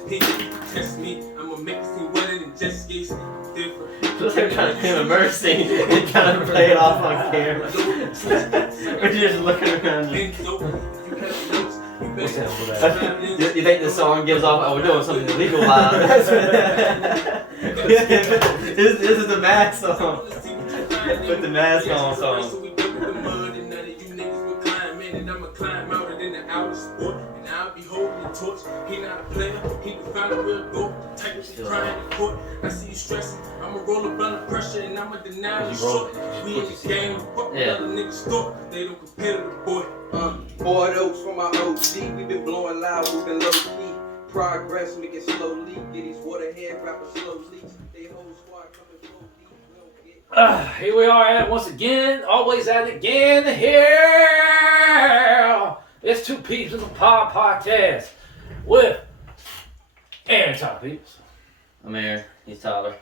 SP, test me. I'ma make it seem wetter than jet skis. Different. Looks like we're trying to film a murder scene and trying to play it off on camera. We're just looking around. You think the song gives off, oh, we're doing something illegal vibe? This is the mask song. Put the mask on song. I'll be holding the torch. He not a player, he can find a real goal. Type of shit crying in court. I see you stressing. I'ma roll up under pressure and I'ma deny you short. We in the game, fuck the other niggas store. They don't compare to the boy. Boy, those from my OG. We been blowing loud, moving low key. Progress, make it slowly. Get these waterhead rappers slowly. They whole squad coming slow deep. Here we are at once again, always at it again. Here, it's Two Peeps in the Pod podcast with Aaron Tyler Peeps. I'm Aaron. He's Tyler.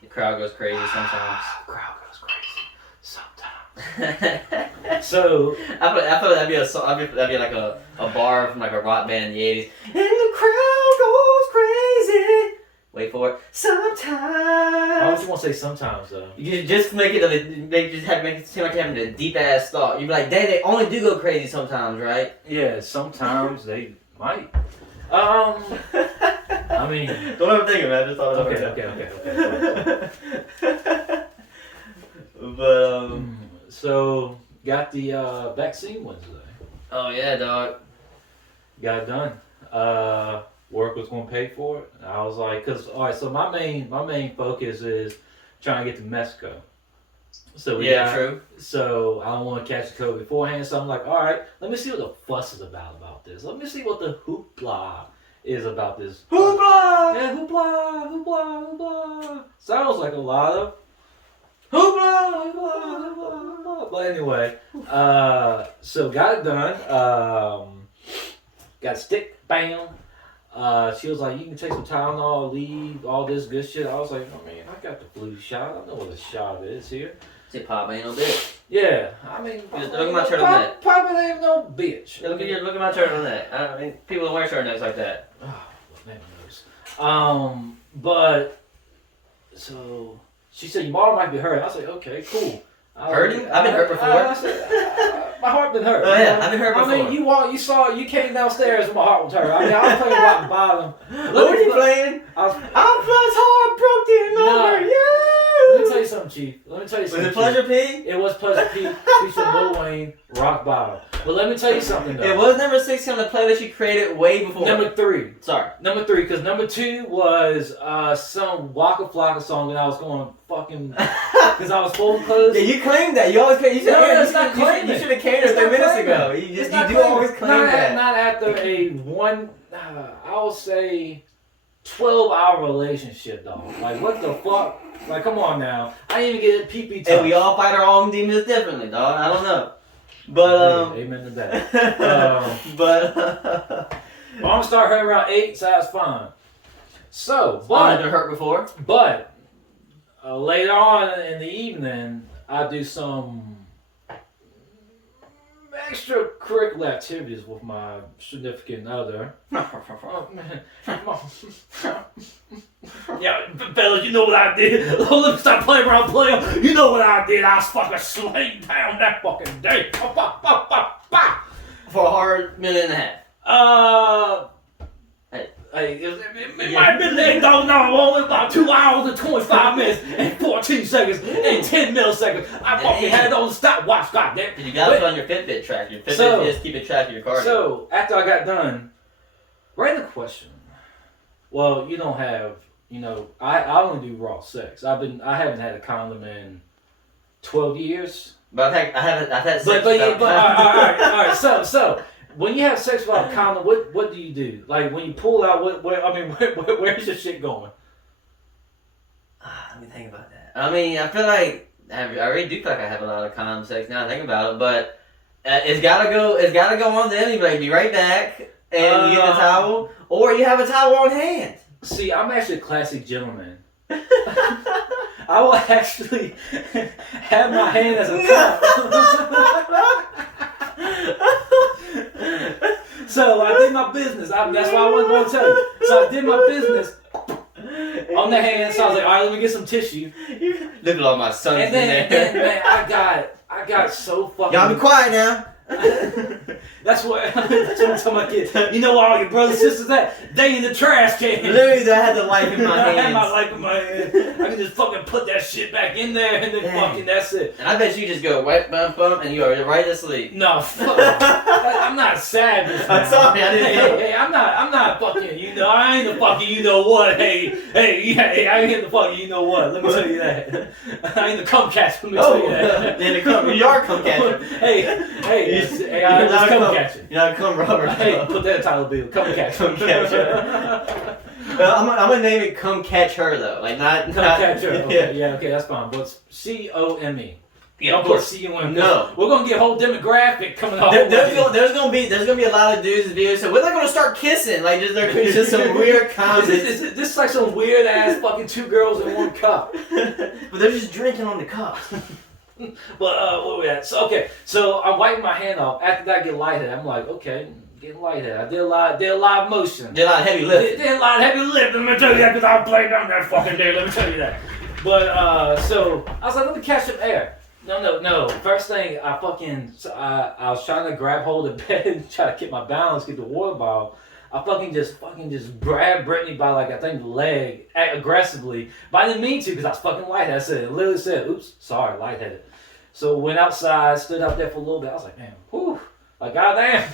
The crowd goes crazy sometimes. Crowd goes crazy sometimes. So I feel like that'd be a song. That'd be like a bar from like a rock band in the '80s. And the crowd goes crazy. Wait for it. Sometimes. I don't want to say sometimes though. You just make it make it seem like you're having a deep ass thought. You'd be like, they only do go crazy sometimes, right? Yeah, sometimes they might. I mean, don't ever think of it. I just thought okay. But so got the vaccine Wednesday. Oh yeah, dog. Got it done. Work was gonna pay for it. I was like, so my main focus is trying to get to Mexico. So true. So I don't want to catch the COVID beforehand. So I'm like, all right, let me see what the fuss is about this. Let me see what the hoopla is about this. Hoopla! Yeah, hoopla. Sounds like a lot of hoopla. But anyway, so got it done. Got a stick, bam. She was like, you can take some Tylenol, leave, all this good shit. I was like, oh man, I got the flu shot. I know what a shot is here. Say Pop ain't no bitch. Yeah, I mean, look at my turtleneck. Papa ain't no bitch. Yeah, look at my turtleneck. I mean, people don't wear turtlenecks like that. Oh, man knows. But so she said your mom might be hurt. I said, okay, cool. Hurting? I've been hurt before. My heart been hurt. Oh yeah, I've been hurt before. I mean, you came downstairs and my heart was hurt. I mean, I was playing rock bottom. What were you playing? I'm plus heartbroken over you. Let me tell you something, Chief. Was it Pleasure P? It was Pleasure P. Featuring Lil Wayne, Rock Bottom. But let me tell you something, though. It was number 6 on the playlist you created way before. Number 3. Sorry. Number 3, because number 2 was some Waka Flocka song that I was going fucking... Because I was full clothes. Yeah, you claimed that. You always claim. You said, no, it's not claiming. You should have came 3 minutes ago. You do always claim that. Not after a I would say, 12-hour relationship, dog. Like, what the fuck? Like, come on now. I didn't even get a pee-pee touch. And we all fight our own demons differently, dog. I don't know. But, amen to that. But, I'm going to start her around 8, so that's fine. So, but... I've been hurt before. But, later on in the evening, I do some extracurricular activities with my significant other. Yeah, fellas, you know what I did. Let me stop playing around, player. You know what I did. I was fucking slaying down that fucking day. For a hard minute and a half. It might have been late, no, only about 2 hours and 25 minutes and 14 seconds and 10 milliseconds. I fucking had it on the stopwatch, goddamn. You got it on your Fitbit track. Your Fitbit is keeping track of your cardio. So, after I got done, random question. Well, you don't have, I only do raw sex. I haven't had a condom in 12 years. But I've had sex. But all right. So. When you have sex without a condom, what do you do? Like when you pull out, where's your shit going? Let me think about that. I mean, I feel like I already do feel like I have a lot of condom sex now. I think about it, but it's gotta go on then. You be right back, and you get the towel, or you have a towel on hand. See, I'm actually a classic gentleman. I will actually have my hand as a towel. So I did my business. That's why I wasn't going to tell you. So I did my business on the hand. So I was like, all right, let me get some tissue. Look at all my sons And then, in there. man, I got so fucking. Y'all be quiet now. That's what I'm telling my kids. You know where all your brothers and sisters at? They in the trash can. Literally, I had the life in my I hands. had my life in my hand. I can just fucking put that shit back in there and then fucking that's it. And I bet you just go white bump bump and you are right asleep. No, fuck. I'm not savage. I'm sorry, I didn't know. Hey, I'm not fucking. You know, I ain't the fucking. You know what? Hey, I ain't the fucking. You know what? Let me tell you that. I ain't the cum catcher. Let me tell you that. Then you are cum catcher. Hey, I was cum catching. You're not cum rubber. Hey, put that in title bill. Cum catcher. Cum catcher. I'm gonna name it "Come Catch Her" though, like not Cum catcher. Okay, Yeah. okay, that's fine. But it's COME. Yeah, Don't of put course. COM. No. We're gonna get a whole demographic coming off. There's gonna be a lot of dudes and videos. So we're not gonna start kissing. Like there's just some weird comments. This is like some weird ass fucking 2 girls in 1 cup. But they're just drinking on the cup. But where we at? So okay, so I'm wiping my hand off. After that, I get lightheaded. I'm like, okay, getting lightheaded. I did a lot of motion. Did a lot of heavy lifting. Did a lot of heavy lifting. Let me tell you that because I played down that fucking day. Let me tell you that. But so I was like, let me catch some air. No. First thing, I was trying to grab hold of the bed and try to get my balance, get the water bottle. I fucking just grabbed Brittany by like I think the leg aggressively, but I didn't mean to because I was fucking lightheaded. I said, it literally said, "Oops, sorry, lightheaded." So went outside, stood out there for a little bit. I was like, man, whew, like goddamn.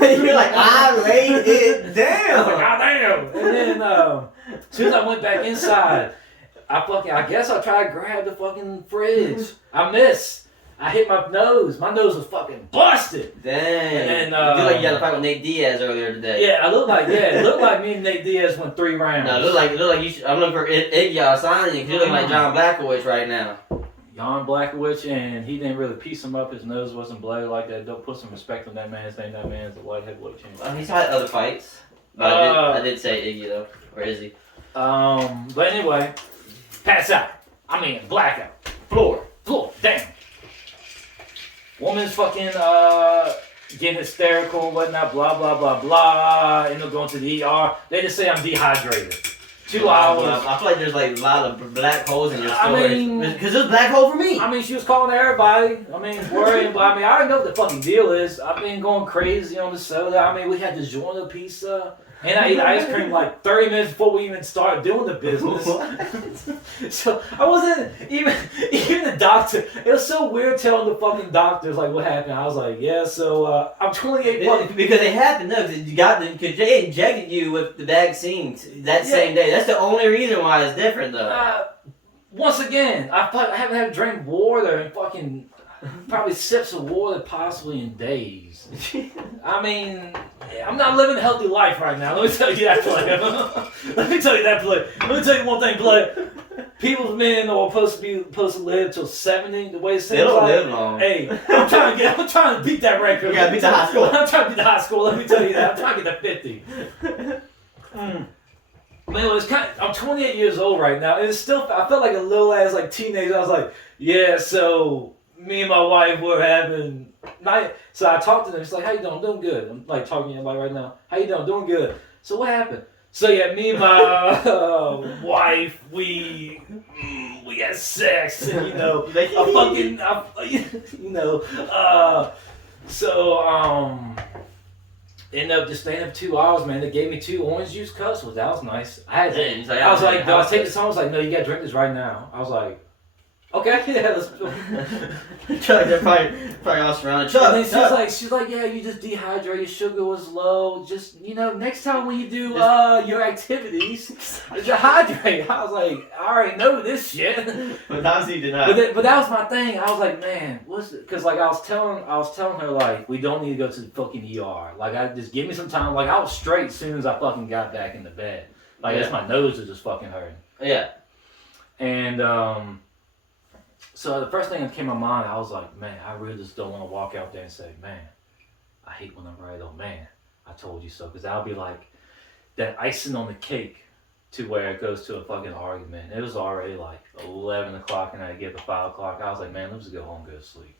You're like, I laid it down. I was like, goddamn. And then as soon as I went back inside, I guess I tried to grab the fucking fridge. I missed. I hit my nose. My nose was fucking busted. Dang. And you feel like you had a fight with Nate Diaz earlier today. Yeah, it looked like me and Nate Diaz went 3 rounds. No, it looked like you should, I'm looking for Iggy signing you. You look like John Blackowicz right now. Jan Blackowicz, and he didn't really piece him up. His nose wasn't bloody like that. Don't put some respect on that man's name. That man's a light heavyweight champion. He's had other fights. But I did say Iggy though. Or is he? But anyway, pass out. I mean, blackout. Floor. Damn. Woman's fucking getting hysterical and whatnot, blah, blah, blah, blah. End up going to the ER. They just say I'm dehydrated. 2 hours. I feel like there's like a lot of black holes in your story. I mean, because there's a black hole for me. I mean, she was calling everybody. I mean, worrying. But I mean, I already know what the fucking deal is. I've been going crazy on the soda. I mean, we had DiGiorno pizza. And I ate ice cream like 30 minutes before we even started doing the business. So I wasn't even the doctor. It was so weird telling the fucking doctors like what happened. I was like, yeah, so I'm 28 fucking. Because it happened, no, because they injected you with the vaccine that same day. That's the only reason why it's different though. Once again, I haven't had to drink water and fucking probably sips of water possibly in days. I mean, I'm not living a healthy life right now. Let me tell you that, player. Let me tell you one thing, player. People's men are supposed to live till 70. The way it seems they don't live long. Hey, I'm trying to beat that record. You gotta beat the high score. I'm trying to beat the high score. Let me tell you that. I'm trying to get that 50. Man, I'm 28 years old right now, and it's still. I felt like a little ass like teenager. I was like, yeah, so. Me and my wife were having night. So I talked to them. She's like, how you doing? I'm doing good. I'm like talking to you like right now. How you doing? Doing good. So what happened? So yeah, me and my wife, we had sex, and ended up just staying up 2 hours, man. They gave me 2 orange juice cups. That was nice. I was like, do I take this home? I was like, no, you gotta drink this right now. I was like, okay, yeah, let's go. Chuck, they're probably all surrounded. Chuck, and then she's like, yeah, you just dehydrated, your sugar was low. Just, next time when you do your activities, just hydrate. I was like, I already know this shit. But obviously you did not. But that was my thing. I was like, man, because like I was telling her like we don't need to go to the fucking ER. Like I just give me some time. Like I was straight as soon as I fucking got back in the bed. Like that's my nose was just fucking hurting. Yeah. And so the first thing that came to my mind, I was like, man, I really just don't want to walk out there and say, man, I hate when I'm right on, man, I told you so. Because that'll be like that icing on the cake to where it goes to a fucking argument. It was already like 11 o'clock and I get to 5 o'clock. I was like, man, let's just go home and go to sleep.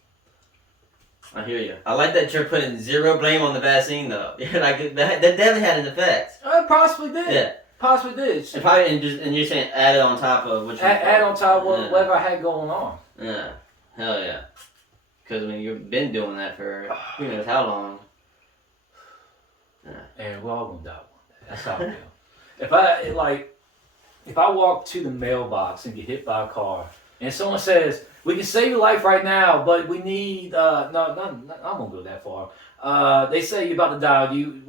I hear you. I like that you're putting zero blame on the vaccine, though. Like that definitely had an effect. It possibly did. Yeah. Possibly did. And probably, and you're saying add it on top of what you add on top of whatever I had going on. Yeah. Hell yeah. Because, I mean, you've been doing that for who knows how long. Yeah. And we're all gonna die one day. That's how I feel. If I walk to the mailbox and get hit by a car, and someone says, "We can save your life right now, but we need no, I won't go that far." They say you're about to die. You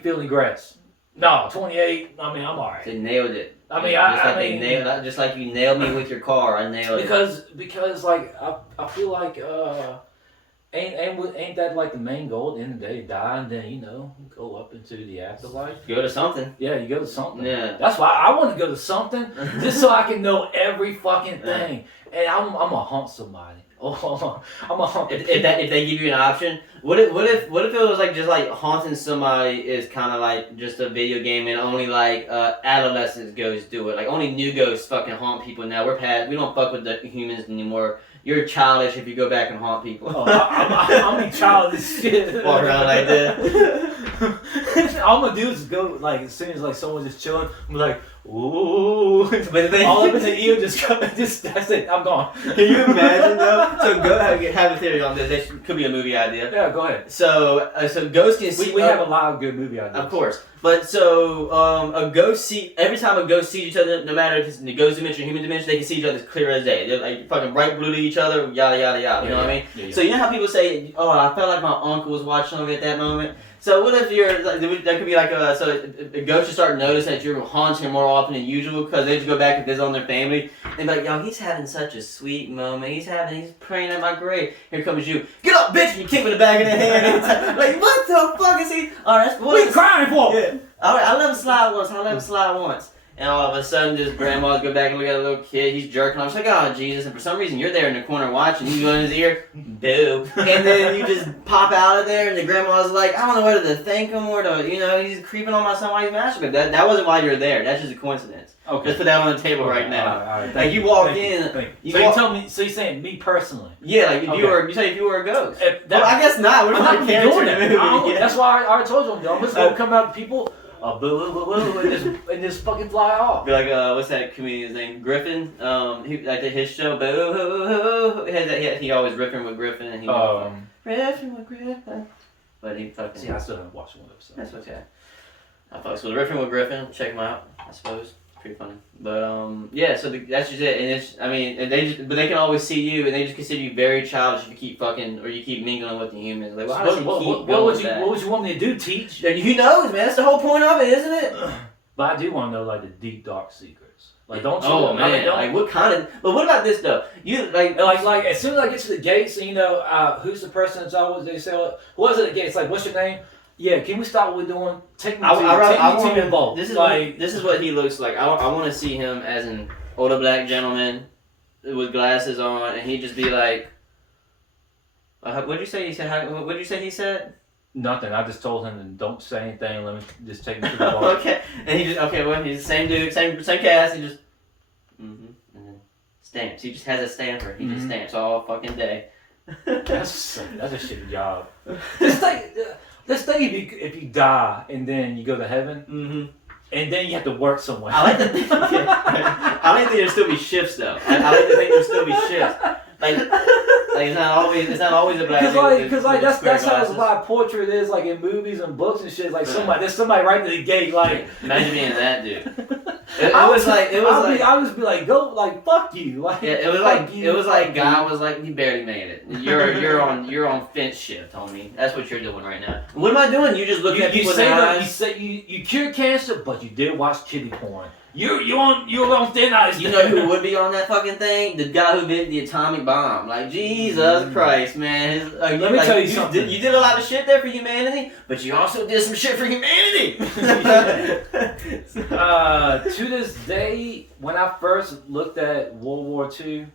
feel any regrets? No, 28. I mean, I'm alright. They nailed it. I mean, just like you nailed me with your car. I nailed it. Because like I feel like ain't that like the main goal at the end of the day? Die and then go up into the afterlife. Go to something. Yeah, you go to something. Yeah. That's why I want to go to something just so I can know every fucking thing. And I'm gonna hunt somebody. Oh, I'm gonna hunt. If they give you an option, what if it was like just like haunting somebody is kind of like just a video game and only like adolescent ghosts do it. Like only new ghosts fucking haunt people now. We don't fuck with the humans anymore. You're childish if you go back and haunt people. Oh, I'm childish shit. Walk around like that. All I'm gonna do is go like as soon as like someone's just chilling, I'm like, ooh, But all up in the ear, just that's it. I'm gone. Can you imagine though? So go have a theory on this. This could be a movie idea. Yeah, go ahead. So ghosts can see. We have a lot of good movie ideas. Of course, but so a ghost every time a ghost sees each other, no matter if it's in the ghost dimension or human dimension, they can see each other as clear as day. They're like fucking bright blue to each other, yada yada yada. You know what I mean? Yeah. So you know how people say, "Oh, I felt like my uncle was watching over at that moment." So what if you're like, that could be like a ghost should start noticing that you're haunting more often than usual because they just go back and visit on their family and be like, "Yo, he's having such a sweet moment. He's praying at my grave. Here comes you. Get up, bitch!" And you kick me in the back of the head. Like, what the fuck is he? All right, what are you crying for? Yeah. All right, I let him slide once. And all of a sudden, this grandma's go back and look at a little kid. He's jerking off. She's like, "Oh, Jesus." And for some reason, you're there in the corner watching. You go in his ear. Boo. And then you just pop out of there, and the grandma's like, "I don't know whether to thank him or to, he's creeping on my son while he's masturbating." That wasn't why you're there. That's just a coincidence. Okay. Let's put that on the table right now. All right. Like, you walk in. So you tell me, so you're saying me personally? Yeah, like if you were a ghost. Well, I guess not. We're not doing that. That's why I already told you I'm just going to come out to people. Boo, boo, boo, and just fucking fly off. Be like, what's that comedian's name? Griffin. He like his show. Boo, hoo, hoo, hoo. He always riffing with Griffin, and he riffing with Griffin. But he fucking. See, I still haven't watched one episode. That's okay. I fucks with riffing with Griffin. Check him out. I suppose. Pretty funny. But yeah. So that's just it. And but they can always see you, and they just consider you very childish if you keep fucking or you keep mingling with the humans. Like, what would you want me to do? Teach? Who knows, man? That's the whole point of it, isn't it? But I do want to know like the deep dark secrets. Like, don't you? Oh man! Like, what kind of? But what about this though? You like as soon as I get to the gates, and who's the person that's always they say, who was it at the gates? Like, what's your name? Yeah, can we stop what we're doing? Take me to the vault. This is what he looks like. I want to see him as an older black gentleman with glasses on, and he'd just be like, "What'd you say he said? What'd you say he said?" Nothing. I just told him, "Don't say anything. Let me just take me to the vault." Okay, and he's the same dude, same cast. He just and then stamps. He just has a stamper. He just stamps all fucking day. That's a shitty job. Let's say if you die and then you go to heaven, and then you have to work somewhere. I like to think. I like to think there'll still be shifts though. I like to think there'll still be shifts. Like it's not always a black. Because that's how a lot of portrait is like in movies and books and shit. Like there's somebody right to the gate. Like imagine being that dude. I would be like, go, like, fuck you. Like, yeah, it was like God was like, you barely made it. You're on fence shift, homie. That's what you're doing right now. What am I doing? You just looking at people in the eyes. You say you cured cancer, but you did watch kitty porn. You're on thin ice. You know who would be on that fucking thing? The guy who did the atomic bomb. Like, Jesus Christ, man. Let me tell you something. You did a lot of shit there for humanity, but you also did some shit for humanity. To this day, when I first looked at World War II,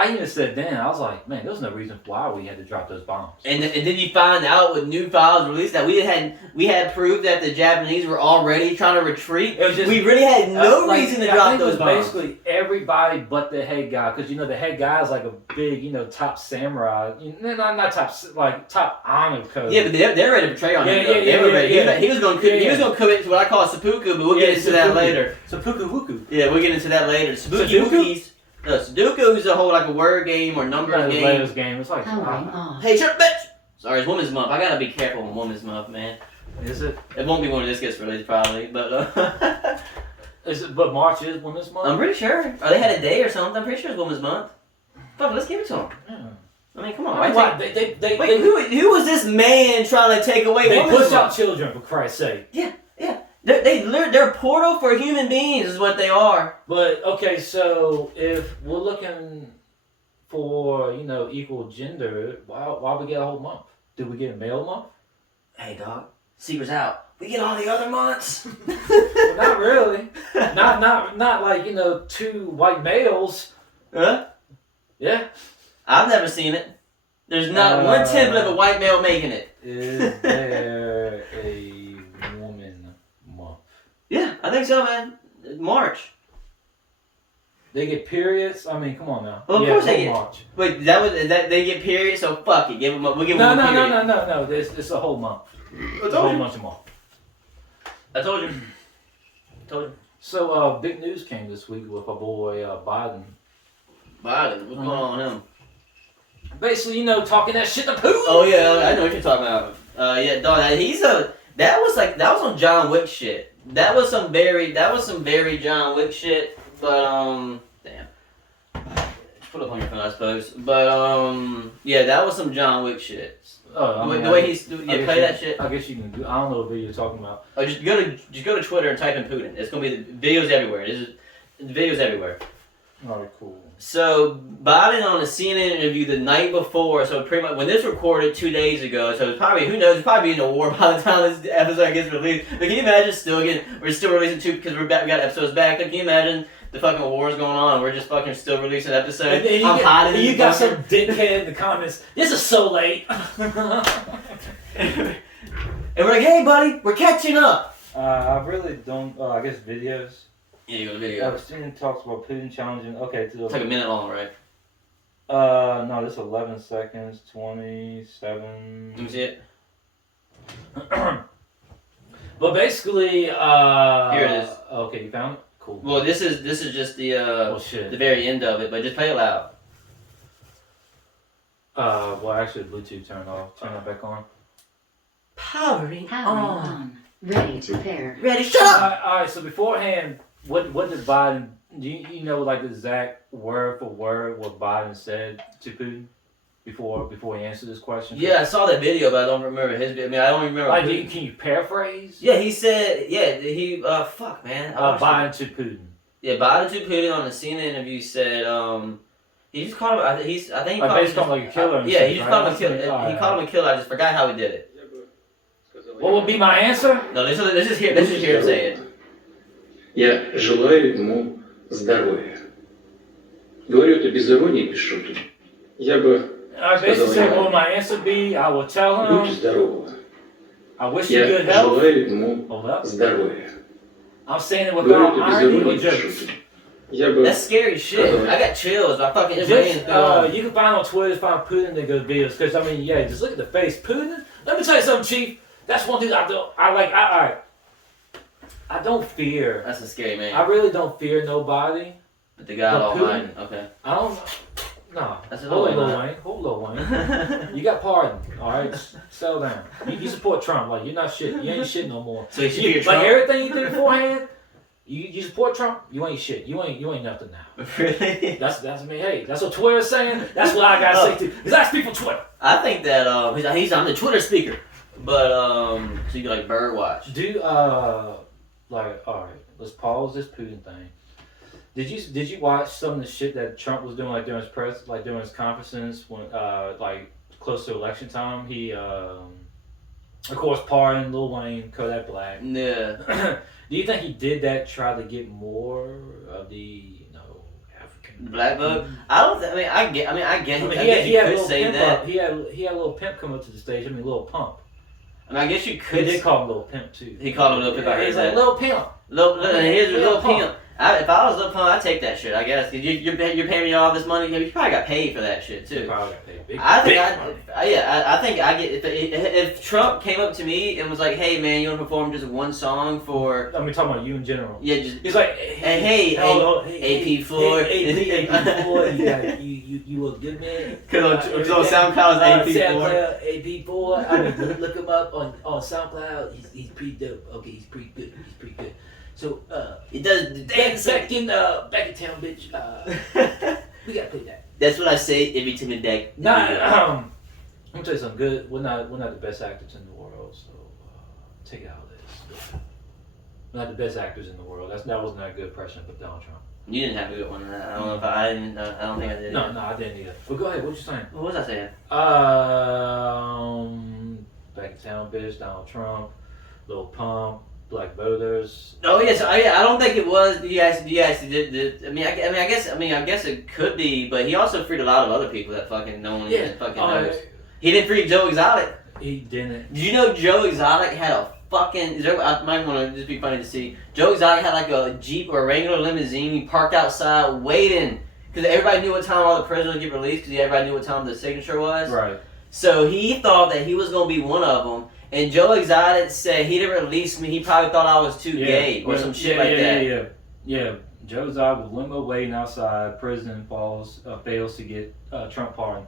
I even said then, I was like, man, there's no reason why we had to drop those bombs. And then you find out with new files released that we had proof that the Japanese were already trying to retreat. It was just, we really had no reason to drop those bombs. Basically everybody but the head guy, because the head guy is like a big, top samurai. Not top honor code. Yeah, but they're ready to betray on him. He was going to commit to what I call seppuku, but we'll get into that later. Seppuku wuku. Yeah, we'll get into that later. Sudoku? No, Sudoku is a whole like a word game or numbers game. It's like, hey, shut up, bitch! Sorry, it's Women's Month. I gotta be careful with Women's Month, man. Is it? It won't be when this gets released, probably, but. But March is Women's Month? I'm pretty sure. Or they had a day or something. I'm pretty sure it's Women's Month. Fuck, let's give it to them. Yeah. I mean, come on. Wait, who was this man trying to take away Women's Month? They push out month? children, for Christ's sake. Yeah. They're a portal for human beings is what they are. But, okay, so if we're looking for, equal gender, why we get a whole month? Did we get a male month? Hey, dog. Secret's out. We get all the other months. Well, not really. Not like, two white males. Huh? Yeah. I've never seen it. There's not one template of a white male making it. Is there a woman month? Yeah, I think so, man. March. They get periods. I mean, come on now. Well, of course they get. March. Wait, they get periods? So fuck it, give them. We'll give them a period. No. It's a whole month. It's a whole month a month. I told you. So, big news came this week with our boy Biden. Biden, what's going on with him? Basically, talking that shit to Putin. Oh yeah, I know what you're talking about. Yeah, dog. That was on John Wick shit. That was some very John Wick shit. But damn. Put it up on your phone, I suppose. But yeah, that was some John Wick shit. Oh, the way he's play that shit. I guess you can do. I don't know what video you're talking about. Oh, just go to Twitter and type in Putin. It's gonna be the videos everywhere. Videos everywhere. Alright, cool. So Biden on a CNN interview the night before, so pretty much when this recorded 2 days ago, so it's probably, who knows, it's probably in a war by the time this episode gets released. But can you imagine we're still releasing 2 because we got episodes back. Like, can you imagine the fucking war's going on and we're just fucking still releasing episodes? And you got some dickhead in the comments, this is so late. And we're like, hey buddy, we're catching up. I really don't, I guess videos. Yeah, you go to video. CNN talks about Putin challenging. Okay, it's like a minute long, right? No, this is 11 seconds, 27. Let me see it. But basically, here it is. Okay, you found it? Cool. Well, this is just the the very end of it, but just play it loud. Well, actually, Bluetooth turned off. Turn that back on. Powering on. Ready to pair. Ready. Shut up. All right. So beforehand, what did Biden? Do you know like the exact word for word what Biden said to Putin before he answered this question? Yeah, I saw that video, but I don't remember his. I mean, I don't remember. Like, can you paraphrase? Yeah, he said. Yeah, he. Fuck, man. Biden to Putin. Yeah, Biden to Putin on the CNN interview said. He just called him. I think he called him like a killer. Yeah, he just called him a killer. He called him a killer. I just forgot how he did it. What would be my answer? No, let's just hear him say it. Я желаю ему здоровья. Говорю это без иронии, без шутки. Я бы basically said, what would my answer be? I will tell him. Будь здорова. I wish you good health. Я желаю ему здоровья. I'm saying it without irony or jokes. That's scary shit. I got chills. I fucking you can find on Twitter, find Putin that goes videos. Because, I mean, yeah, just look at the face. Putin, let me tell you something, Chief. That's one thing I don't fear. That's a scary man. I really don't fear nobody. But the God Almighty. Okay. I don't. No. That's a Hold Lil Wayne. You got pardoned. All right. Settle down. You support Trump. Like, you're not shit. You ain't shit no more. So you should be Trump. Like everything you did beforehand. You support Trump. You ain't shit. You ain't nothing now. Really? That's me. Hey, that's what Twitter's saying. That's what I gotta say too. Because I speak for Twitter. I think that I'm the Twitter speaker. But so you can like bird watch. Like, all right, let's pause this Putin thing. Did you watch some of the shit that Trump was doing like during his conferences when like close to election time? He of course pardoned Lil Wayne, Kodak Black. Yeah. Do you think he did that try to get more of the African Black Bug. I don't. I mean, I get. I guess he you had a could little say pimp that. up. He had a little pimp come up to the stage. I mean, little pump. I mean, I guess you He could. did call him Little Pimp too. He called him Little Pimp. I heard He's that. like Little Pimp. Here's your Little Pump. Pimp. If I was Little Pump, I'd take that shit. I guess you're paying me all this money. You probably got paid for that shit too. Probably got paid big. I think big I think I get if Trump came up to me and was like, "Hey man, you want to perform just one song for?" I mean, talking about you in general. Yeah, just. He's like, Hey, AP Floyd. AP Floyd, you look good, man. Because on SoundCloud it's AP Floyd. AP Floyd. I mean, look him up on SoundCloud. He's pretty dope. Okay, he's pretty good. So It does the dance. back in town, bitch. We gotta play that. That's what I say every time the deck. Nah, I'm gonna tell you something good. We're not the best actors in the world, so take it out of this. We're not the best actors in the world. That wasn't a good impression of Donald Trump. You didn't have a good one. I don't know if I didn't. I don't think I did. No, I didn't either. But go ahead. What you saying? What was I saying? Back in town, bitch. Donald Trump, Lil Pump, Black Voters. Oh yes, I don't think it was. You actually did. I guess it could be, but he also freed a lot of other people that fucking no one even fucking knows. He didn't free Joe Exotic. He didn't. Did you know Joe Exotic had a fucking? I might want to just be funny to see. Joe Exotic had like a Jeep or a regular limousine. He parked outside waiting because everybody knew what time all the prisoners would get released because everybody knew what time the signature was. Right. So he thought that he was gonna be one of them. And Joe Exotic said he didn't release me. He probably thought I was too gay or some shit like that. Yeah. Joe Exotic with limo waiting outside prison fails to get Trump pardoned.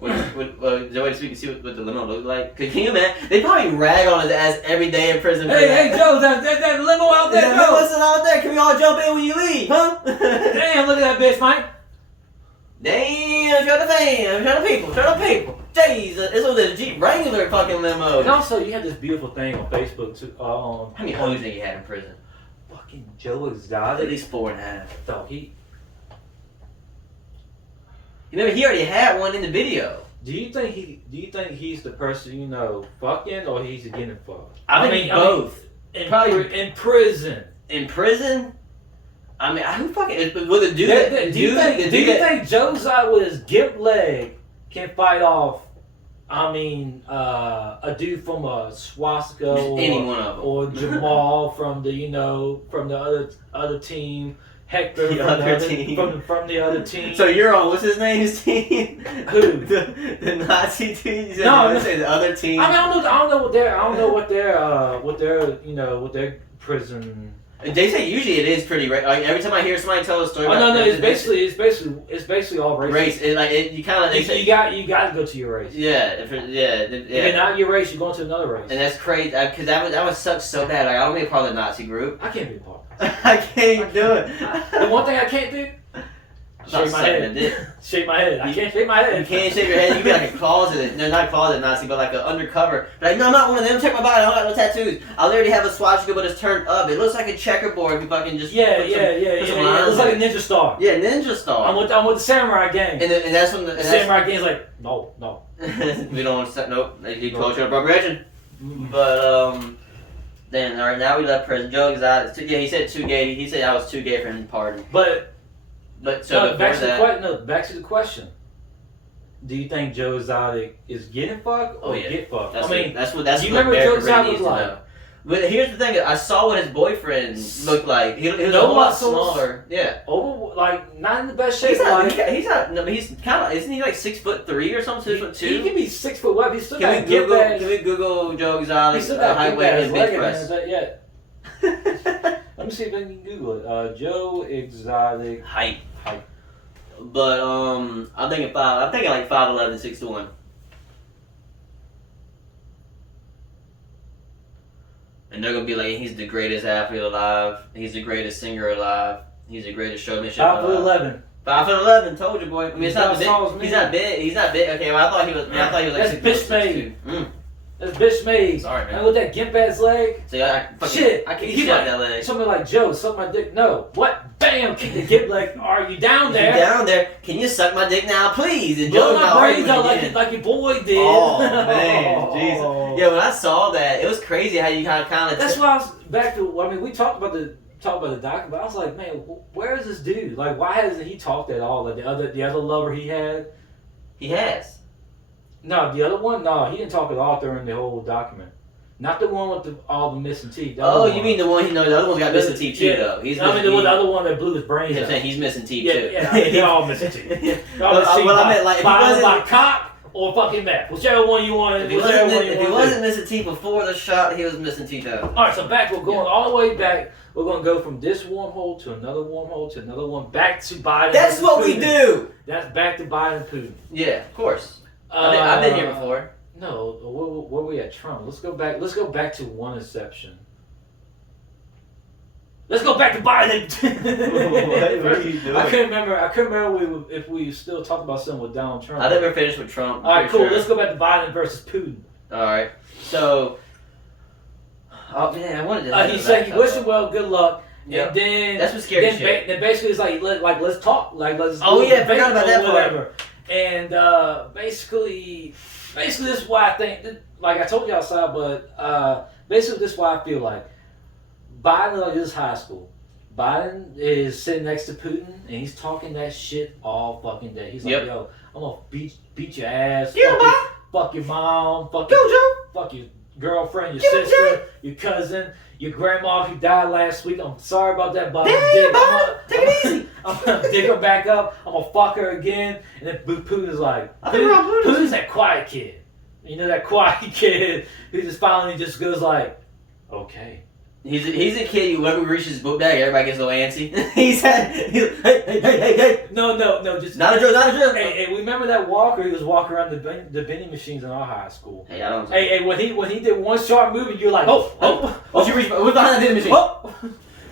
Joey, so we can see what the limo looked like. Cause can you imagine? They probably rag on his ass every day in prison. Hey, Joe, that limo out there, Joe. What's out there? Can we all jump in when you leave, huh? Damn, look at that bitch, Mike. Damn, show the people. Jeez, this was a Jeep Wrangler fucking limo. And also, you had this beautiful thing on Facebook too. How many hoes think you had in prison? Fucking Joe Exotic. At least 4.5. Dog, he. Remember, he already had one in the video. Do you think he's the person fucking, or he's getting fucked? I mean both. Probably in prison. In prison? I mean, who fucking with a dude? Do you think Joe Exotic with his gimp leg can fight off? I mean, a dude from a swastika, any one of them, or Jamal from the other team. Hector from the other team. So you're on what's his name's team? Who? the Nazi team? You said say the other team. I mean, I don't know what their prison. They say usually it is pretty like every time I hear somebody tell a story. It's basically all race. Race, you kind of you got to go to your race. Yeah, if you're not your race, you're going to another race. And that's crazy because that would suck so bad. Like I don't be a part of the Nazi group. I can't be a part. I can't even do it. The one thing I can't do. Shake my head. Shake my head. I can't shake my head. You can't shake your head. You be like a closet. No, not a closet Nazi, but like an undercover. Like, no, I'm not one of them. Check my body. I don't got no tattoos. I literally have a swastika, but it's turned up. It looks like a checkerboard. If you fucking just It looks like a ninja star. Yeah, ninja star. I'm with the samurai gang. And that's when the samurai gang's like, no. We don't want to. Nope. They do cultural appropriation. But then all right, now we left prison. Joe Exotic. Yeah, he said too gay. He said I was too gay for him to pardon. But so no, back to the question. Do you think Joe Exotic is getting fucked or get fucked? That's do what you remember Joe Exotic was like? But here's the thing: I saw what his boyfriend looked like. He was a lot smaller. Yeah. Not in the best shape. He's not. No, he's kind of. Isn't he like 6'3" or something? 6'2". He can be 6 foot wide. He's still Can we Google Joe Exotic height, weight, and bench press? Let me see if I can Google it. Joe Exotic height. But I'm thinking like 5'11", 6'1". And they're gonna be like, he's the greatest athlete alive. He's the greatest singer alive. He's the greatest showmanship alive. 5'11". 5'11", told you, boy. I mean, it's not big. He's not big. He's not big. Okay, well, I thought he was like that's bitch made. That's bitch made. Sorry, man. And with that gimp ass leg. See, I can't shit that leg. Something like Joe, suck my dick. No. What? Bam! Kick the gimp leg. Are you down there? You down there? Can you suck my dick now, please? And blow my brains out like your boy did. Oh man, Jesus. Yeah, when I saw that, it was crazy how you kind of. That's why I was back to. I mean, we talked about talk about the document, but I was like, man, where is this dude? Like, why hasn't he talked at all? Like the other lover he had. He has. No, the other one, no, he didn't talk at all during the whole document. Not the one with all the missing teeth. Oh, you mean the one? No, the other one's got missing teeth too, though. The other one that blew his brains out. He's missing teeth too. Yeah, they're all missing teeth. They're all missing teeth. Well, I meant like if he wasn't by cock or fucking meth, whichever one you want. If he wasn't missing teeth before the shot, he was missing teeth out. All right, so we're going all the way back. We're going to go from this wormhole to another wormhole to another one, back to Biden. That's what we do. That's back to Biden and Putin. Yeah, of course. I've been here before. No, where we at Trump? Let's go back to one exception. Let's go back to Biden. What are you doing? I couldn't remember if we still talked about something with Donald Trump. I think we're finished with Trump. All right, cool. Sure. Let's go back to Biden versus Putin. All right. So, oh man, I wanted to. He said he wished him well, good luck. Yep. And then that's what scary shit. Then basically it's like let's talk, like let's. Oh yeah, I forgot about that whatever. And basically this is why I think, like I told you outside, but basically this is why I feel like Biden, like this is high school. Biden is sitting next to Putin and he's talking that shit all fucking day. He's like, yo, I'm gonna beat your ass, fuck your mom, fuck your girlfriend, your sister, your cousin, your grandma who died last week. I'm sorry about that, but take it easy. I'm gonna dig her back up. I'm gonna fuck her again. And then Putin's like, Putin's that quiet kid. You know, that quiet kid who just finally just goes like, okay. He's a kid who whenever he reaches his book bag, everybody gets a little antsy. he's hey. No, just not a drill. Hey, remember that Walker? He was walking around the vending machines in our high school. Hey, I don't. Hey, when he did one sharp move, and you're like, oh, you reach? What's behind the vending machine? Oh.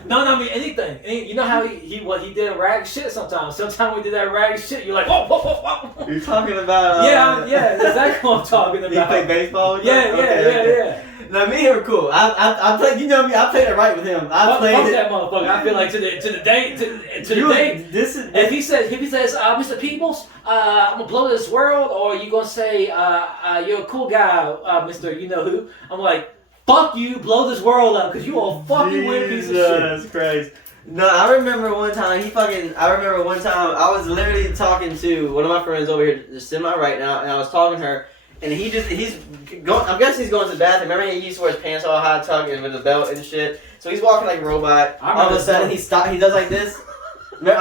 No, I mean anything. You know how he did rag shit sometimes. Sometimes we did that rag shit. You're like, whoa. You're talking about. Yeah, exactly what I'm talking about. You play baseball? Yeah. No, me and him are cool. I played. You know me. I played it right with him. Fuck that motherfucker. I feel like to the date. This is. If he says, Mr. Peoples, I'm gonna blow this world, or you gonna say, you're a cool guy, Mr. You know who? I'm like, fuck you, blow this world up, because you a fucking weird piece of shit. Jesus Christ. No, I remember one time I was literally talking to one of my friends over here, just semi right now, and I was talking to her, and he's going, I'm guessing he's going to the bathroom. Remember he used to wear his pants all high tucked and with a belt and shit? So he's walking like a robot. All of a sudden he does like this. No, he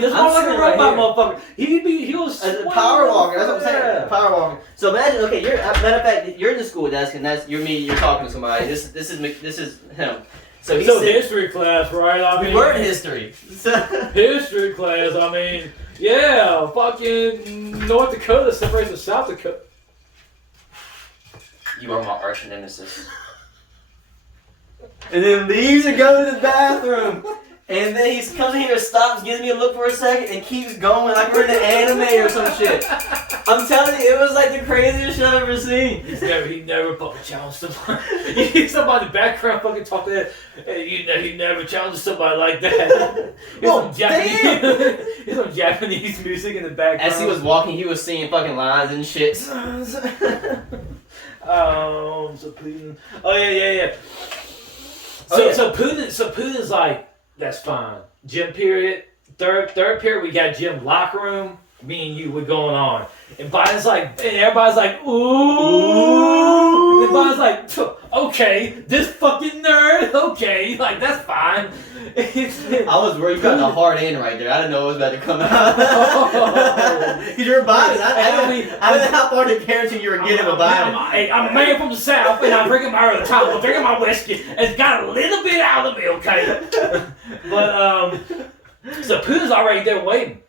doesn't walk like a robot, motherfucker. He was power walking. That's what I'm saying. Power walking. So imagine, okay, matter of fact, you're in the school desk and you're talking to somebody. This is him. So history class, right? I mean, we were in history. History class. I mean, yeah, fucking North Dakota separates from South Dakota. You are my arch nemesis. And then leaves and goes to the bathroom. And then he comes in here, stops, gives me a look for a second, and keeps going like we're in an anime or some shit. I'm telling you, it was like the craziest shit I've ever seen. He never fucking challenged somebody. You hear somebody in the background fucking talk to that, he never challenged somebody like that. Here's some Japanese music in the background. As he was walking, he was singing fucking lines and shit. So Putin. Oh yeah. So Putin's like, that's fine. Gym period. Third period, we got gym locker room. Me and you, we're going on. And Biden's like, and everybody's like, ooh. And Biden's like, okay, this fucking nerd, okay, like that's fine. I was worried you got the hard end right there. I didn't know it was about to come out. Because you're Biden. I don't know how far to guarantee you were getting with Biden. I'm a man from the South, and I'm drinking my early time. I'm drinking my whiskey. It's got a little bit out of me, okay? But, so Putin's already there waiting.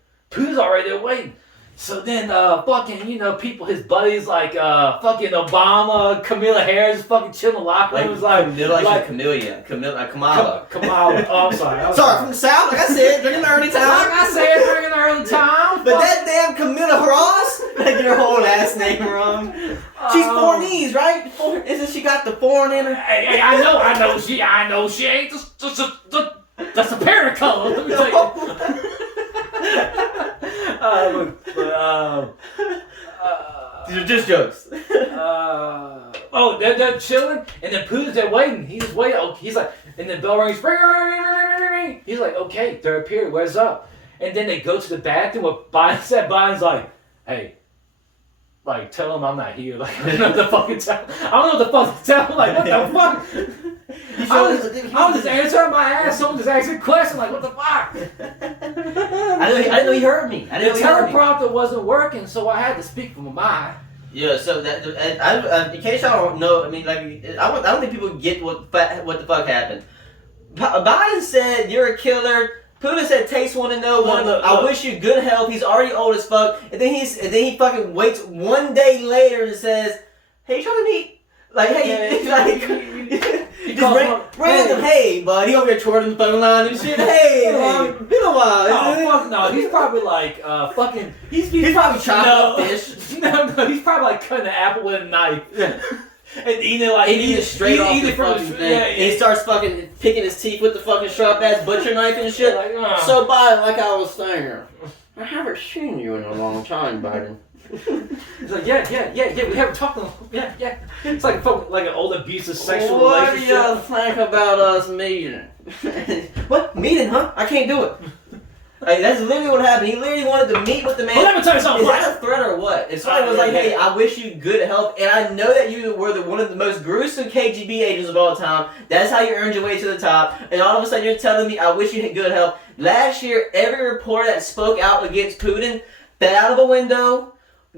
So then, fucking, people, his buddies like, fucking Obama, Kamala Harris, fucking chilling in the locker room. Kamala. Oh, I'm sorry. Sorry, from the South, like I said, drinking the early time. But that damn Camilla Ross, I get her whole last name wrong. She's Foreignese, right? Isn't she got the foreign in her? Hey, I know she ain't the superior color. Let me tell you. These are just jokes. They're chilling, and then Putin's there waiting. He's just waiting. He's like, And then bell rings, ring, ring, ring, ring, ring, ring. He's like, okay, third period, where's up? And then they go to the bathroom. What Biden said, Biden's like, hey, like, tell him I'm not here. Like, I don't know what the fuck to tell. I don't know what the fuck to tell him. Like, what the fuck? I was just answering my ass. Someone just asked a question. Like, what the fuck? I didn't know he heard me. The teleprompter wasn't working, so I had to speak from my mind. Yeah, so that in case y'all don't know, I mean, like, I don't think people get what the fuck happened. Biden said you're a killer. Putin said takes one to know one. I wish you good health. He's already old as fuck. And then he fucking waits one day later and says, "Hey, you trying to meet?" Like, hey, just random. Hey, bud, he over here twirling the phone line and shit. Hey, been a while. Oh fuck no, he's probably like fucking. He's probably chopping up fish. No, he's probably like cutting an apple with a knife. And eating it like eating it straight off the fucking thing. Yeah. And he starts fucking picking his teeth with the fucking sharp ass butcher knife and shit. Like, so Biden, like I was saying, I haven't seen you in a long time, Biden. He's like, yeah, we haven't talked in a long time. Yeah. It's like an old abusive sexual relationship. What do y'all think about us meeting? What? Meeting, huh? I can't do it. Like, that's literally what happened. He literally wanted to meet with the man. Well, let me tell you something. Is that a threat or what? If somebody was like, hey, I wish you good health, and I know that you were one of the most gruesome KGB agents of all time. That's how you earned your way to the top. And all of a sudden you're telling me, I wish you had good health. Last year, every reporter that spoke out against Putin fell out of a window,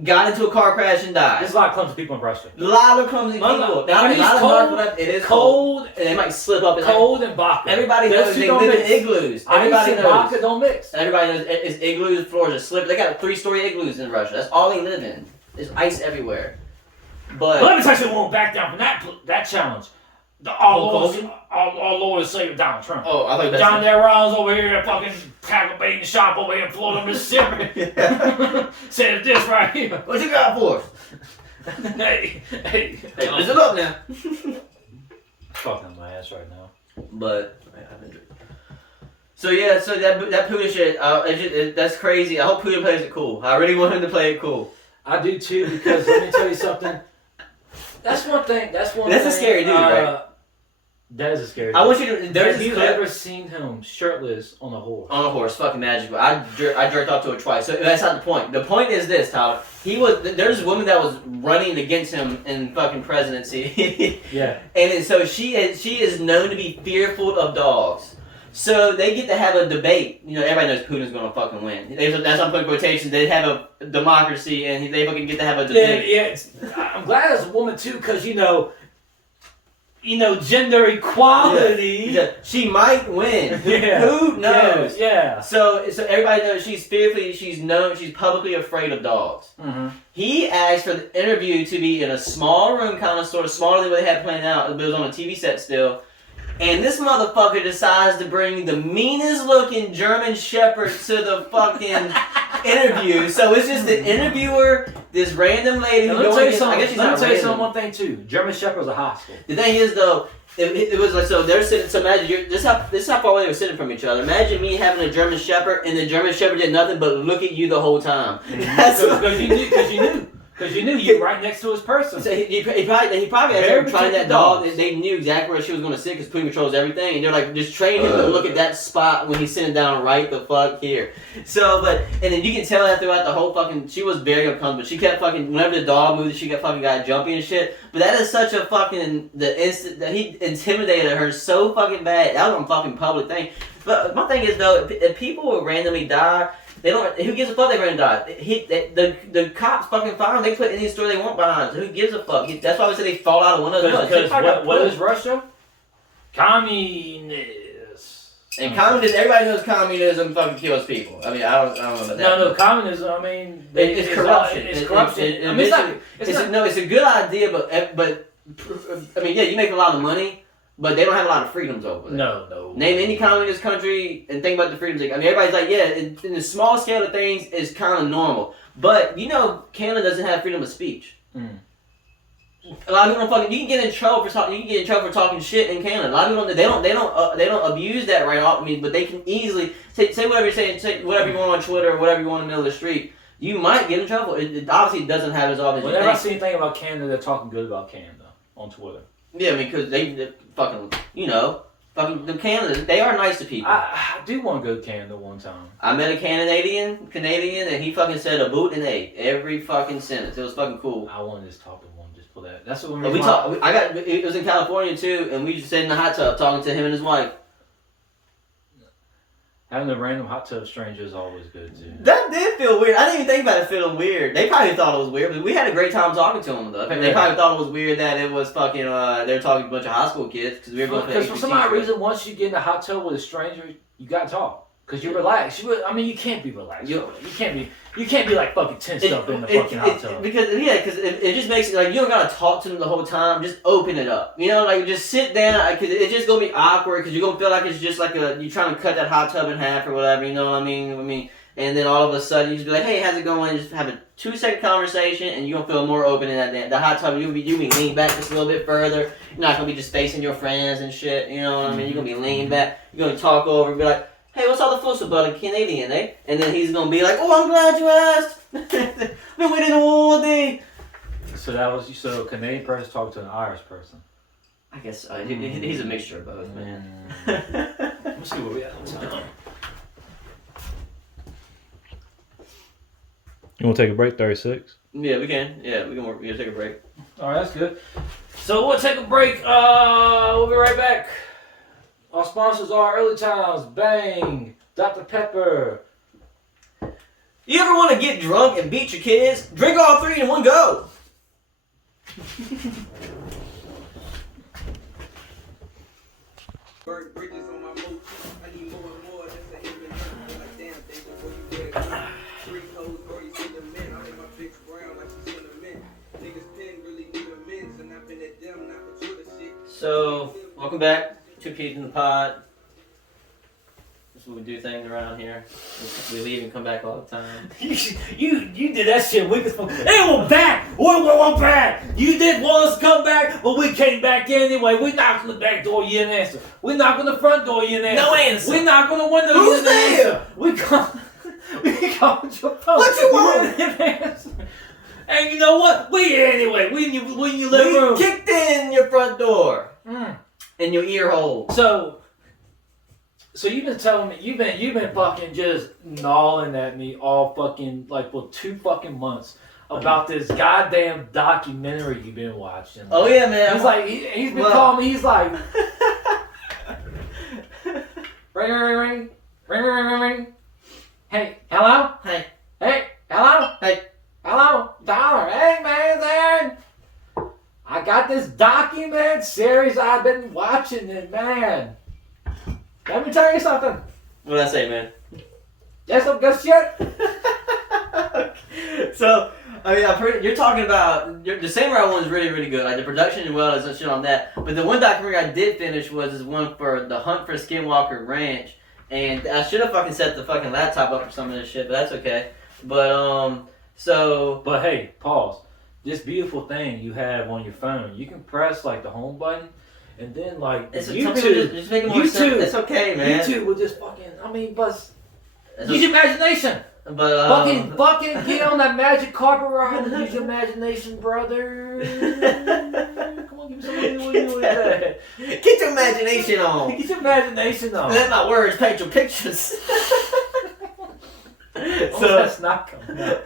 got into a car crash, and died. There's a lot of clumsy people in Russia. A lot of clumsy people. It is cold. And they might slip up. Cold and vodka. Everybody knows they live in igloos. Everybody knows. Vodka don't mix. Everybody knows it's igloos. The floors are slippery. They got 3-story igloos in Russia. That's all they live in. There's ice everywhere. But let me tell you, we won't back down from that challenge. Our Lord and Savior Donald Trump. Oh, I thought that's John Del Rollins over here at fucking tackle baiting shop over here in Florida, Mississippi. Said this right here. What you got for us? Hey, listen up now. Fucking my ass right now. But so yeah, so that Putin shit, that's crazy. I hope Putin plays it cool. I really want him to play it cool. I do too, because let me tell you something. That's one thing. That's a scary dude, right? That is a scary dude. I want you to. Have you ever seen him shirtless on a horse? On a horse, fucking magical. I jerked off to it twice. So that's not the point. The point is this, Tyler. There's a woman that was running against him in fucking presidency. Yeah. And so she is known to be fearful of dogs. So they get to have a debate. You know, everybody knows Putin's gonna fucking win. That's I'm putting quotations. They have a democracy, and they fucking get to have a debate. Yeah. I'm glad it's a woman too, because you know, gender equality. Yeah. She might win. Yeah. Who knows? Yeah. So everybody knows she's publicly afraid of dogs. Mm-hmm. He asked for the interview to be in a small room, kind of sort of smaller than what they had planned out. It was on a TV set still. And this motherfucker decides to bring the meanest looking German Shepherd to the fucking interview. So it's just the interviewer, this random lady. Let me tell you something. Let me tell you something. One thing too. German Shepherds are hostile. The thing is though, it was like, so they're sitting. So imagine this is how far away they were sitting from each other. Imagine me having a German Shepherd, and the German Shepherd did nothing but look at you the whole time. Because you knew you were right next to his person. So he probably as they were trying that dog, they knew exactly where she was going to sit because Putin controls everything. And they're like, just train him to look at that spot when he's sitting down right the fuck here. So, and then you can tell that throughout the whole fucking, she was very uncomfortable. She kept fucking, whenever the dog moved, she got jumpy and shit. But that is such a fucking, the instant, that he intimidated her so fucking bad. That was a fucking public thing. But my thing is though, if people will randomly die, they don't. Who gives a fuck? They're gonna die. The cops fucking fire them. They put any story they want behind. So who gives a fuck? That's why we say they fall out of one of those. Because what is Russia? Communist. And communism. Everybody knows communism fucking kills people. I mean, I don't know about that. No, communism. I mean, it's corruption. It's corruption. I mean, it's a good idea, but I mean, yeah, you make a lot of money. But they don't have a lot of freedoms over there. No. Name any communist country and think about the freedoms. I mean, everybody's like, yeah, in the small scale of things, it's kind of normal. But, you know, Canada doesn't have freedom of speech. Mm. A lot of people don't fucking. You can get in trouble for talking shit in Canada. A lot of people they don't abuse that right off. I mean, but they can easily say whatever you're saying, say whatever you want on Twitter or whatever you want in the middle of the street. You might get in trouble. It obviously doesn't have as often as you think. Whenever I see anything about Canada, they're talking good about Canada on Twitter. Yeah, I mean, because they fucking, you know, Fucking the Canada, they are nice to people. I do want to go to Canada one time. I met a Canadian, and he fucking said a boot and eight every fucking sentence. It was fucking cool. I wanted this topic one just for that. That's what But we talked. It was in California too, and we just sat in the hot tub talking to him and his wife. Having a random hot tub stranger is always good too. That did feel weird. I didn't even think about it feeling weird. They probably thought it was weird, but we had a great time talking to them though. They probably thought it was weird that it was fucking. They were talking to a bunch of high school kids because we were going. Because for some odd reason, once you get in a hot tub with a stranger, you gotta talk. Cause you're relaxed. You can't be relaxed. You can't be like fucking tensed up in the fucking hot tub. Because it just makes it like you don't gotta talk to them the whole time. Just open it up. You know, like just sit down. Cause it's just gonna be awkward. Cause you're gonna feel like it's just like you trying to cut that hot tub in half or whatever. You know what I mean? And then all of a sudden you just be like, hey, how's it going? And just have a 2-second conversation, and you're gonna feel more open in the hot tub. You be lean back just a little bit further. You're not gonna be just facing your friends and shit. You know what I mean? You're gonna be leaning back. You're gonna talk over. Be like, hey, what's all the fuss about a Canadian, eh? And then he's gonna be like, oh, I'm glad you asked. Been waiting all day. So Canadian person talking to an Irish person. I guess he's a mixture of both, man. Let's see where we at on time. You want to take a break? 36. Yeah, we can. Yeah, we can work. We'll take a break. All right, that's good. So we'll take a break. We'll be right back. Our sponsors are Early Times, Bang, Dr. Pepper. You ever want to get drunk and beat your kids? Drink all 3 in one go. Bridges on my moat. I need more and more. That's a hidden like damn thing before you get it. 3 codes, or you see the men. I'm in my big brown like she's in the men. Niggas pen really need amends, and I've been at them, not for Twitter shit. So, welcome back. 2 Peas in the pod. This is what we do things around here. We leave and come back all the time. You did that shit weak as fuck. Hey, we're back! We're back! You did want us to come back, but we came back anyway. We knocked on the back door, you didn't answer. We knocked on the front door, you didn't answer. No answer. We knocked on the window, Who's you didn't there? answer. We called your phone. What you want? didn't answer. And you know what? We here anyway. We in your living room. We kicked in your front door. In your ear hole. So you've been telling me you've been fucking just gnawing at me all fucking like for 2 fucking months about this goddamn documentary you've been watching. Oh yeah, man. He's like he's been calling me. He's like ring. Hey, hello. Hey, Hello. hey. Hello, Dollar. Hey, man, there. I got this document series I've been watching, and man, let me tell you something. What'd I say, man? That's some good shit. So, I mean, I've heard you're talking about the Samurai one is really, really good. Like the production as well as shit on that. But the one documentary I did finish was one for the Hunt for Skinwalker Ranch, and I should have fucking set the fucking laptop up for some of this shit, but that's okay. But But hey, pause. This beautiful thing you have on your phone, you can press like the home button, and then like it's YouTube. just make it more simple. It's okay, man. YouTube will just fucking. Use your imagination. But Fucking get on that magic carpet ride and use your imagination, brother. Come on, give me something. What are you doing with that? Get your imagination on. Get your imagination on. Let my words paint your pictures. That's not coming out.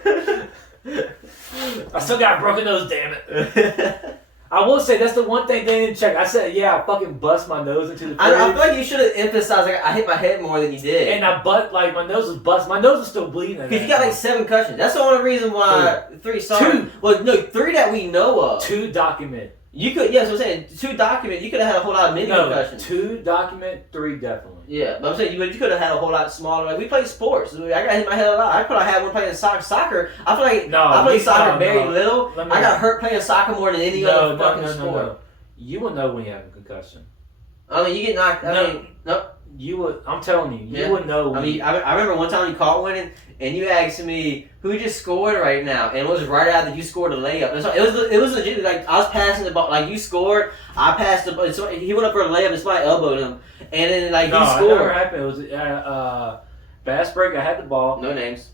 I still got a broken nose, damn it. I will say that's the one thing they didn't check. I said, yeah, I fucking bust my nose into the fridge. I feel like you should have emphasized like I hit my head more than you did. And my nose was busted. My nose was still bleeding. Because you got like 7 concussions. That's the only reason why 3 sorry. 2. Well, no, 3 that we know of. 2 document. You could, yeah, so I'm saying 2 document. You could have had a whole lot of mini concussions. 2 document, 3 definitely. Yeah, but I'm saying you could have had a whole lot smaller. Like we played sports. I got hit my head a lot. I probably had one playing soccer. I feel like I played soccer very little. I got hurt playing soccer more than any other fucking sport. No. You would know when you have a concussion. I mean, you get knocked. No. You would. I'm telling you, you would know. I mean, I remember one time you caught winning, and you asked me who just scored right now, and it was right after you scored a layup. It was legit. Like I was passing the ball, like you scored. I passed the ball. So he went up for a layup, and somebody elbowed him, and then like you scored. No, it never happened. It was fast break. I had the ball. No names.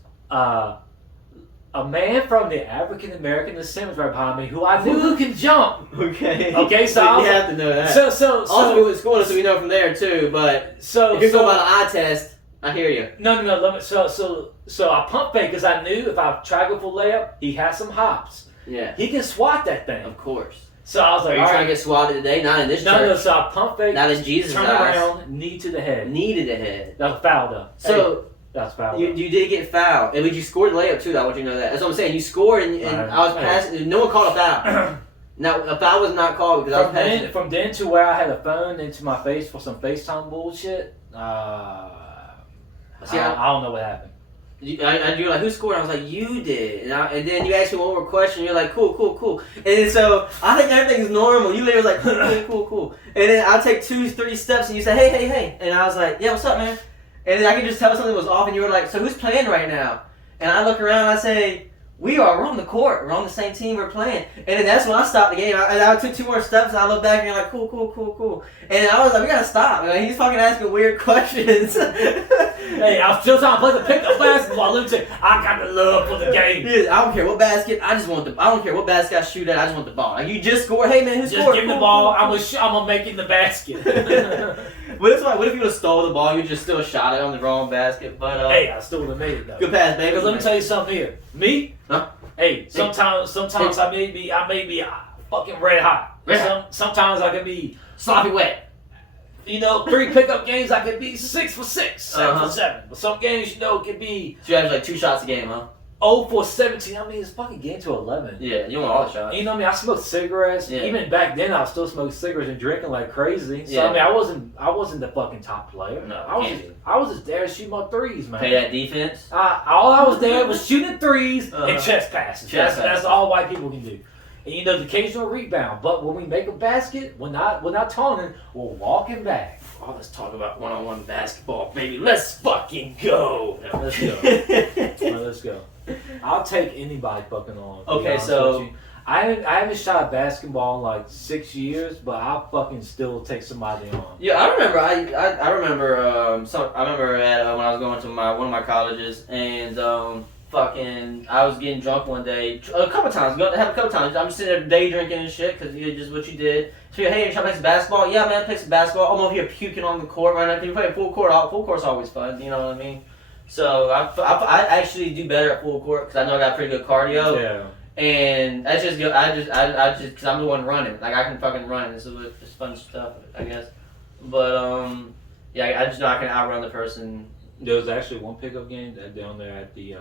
A man from the African American descent was right behind me who I knew can jump. Okay. Okay, so I you was, have to know that. so Also, we went to school, so we know from there too. But so if you're going by the eye test, I hear you. No. Let me, so I pump fake because I knew if I tried to go for layup, he has some hops. Yeah. He can swat that thing. Of course. So I was like, Are you all trying right. to get swatted today? Not in this No, church. so I pump fake. Not in Jesus' Turn eyes. around, knee to the head. Knee to the head. That was foul though. So that's foul. you did get fouled, but you scored the layup too. I want you to know that. That's what I'm saying. You scored, and Right. I was passing. No one called a foul. Now a foul was not called because I was passing. From then to where I had a phone into my face for some FaceTime bullshit. See, I don't know what happened. You're like, who scored? I was like, you did. And then you asked me one more question. You're like, cool. And then so I think everything's normal. You literally was like, cool. And then I take 2-3 steps and you say, hey. And I was like, yeah, what's up, man? And then I could just tell something was off and you were like, so who's playing right now? And I look around and I say, we're on the court. We're on the same team. We're playing. And then that's when I stopped the game. I took 2 more steps and I look back and you're like, cool. And I was like, we gotta stop. Like, he's fucking asking weird questions. Hey, I'm still trying to play the pickup basketball. Let me tell you, I got the love for the game. I don't care what basket. I don't care what basket I shoot at. I just want the ball. Like, you just scored. Hey man, who Just scored? give me the ball. I'm gonna make it in the basket. What if you would have stole the ball? You just still shot it on the wrong basket. But Hey, I still would have made it though. good pass, baby. Because let me tell you something here. Me? Huh? Hey, sometimes I may be fucking red hot. Sometimes I can be Sloppy wet. 3 pickup games I could be 6 for 6, 7 for 7. But some games, it could be So you have like 2 shots a game, huh? 0 for 17. I mean, it's fucking game to 11. Yeah, you want all the shots. You know what I mean? I smoked cigarettes. Yeah. Even back then, I was still smoking cigarettes and drinking like crazy. So Yeah. I mean, I wasn't the fucking top player. No, I was just there to shoot my threes, man. Pay that defense. All I was there was shooting threes Uh-huh. and chest passes. Chest That's passes. all white people can do. And the occasional rebound. But when we make a basket, we're not taunting. We're walking back. Oh, let's talk about one-on-one basketball, baby. Let's fucking go. Now, let's go. Now, let's go. I'll take anybody fucking on. to be Okay, honest so- with you. I haven't shot a basketball in like 6 years, but I'll fucking still take somebody on. Yeah, I remember. I remember. I remember at when I was going to one of my colleges, and I was getting drunk one day, a couple times. I'm just sitting there day drinking and shit because you just what you did. So you're, hey, you trying to play some basketball? Yeah, man, play some basketball. I'm over here puking on the court right now. Because you play full court. Full court's always fun. You know what I mean? So I actually do better at full court because I know I got pretty good cardio. Yeah. And that's just good. I just because I'm the one running. Like I can fucking run. This is it's fun stuff, I guess. But yeah, I just know I can outrun the person. There was actually one pickup game that down there at the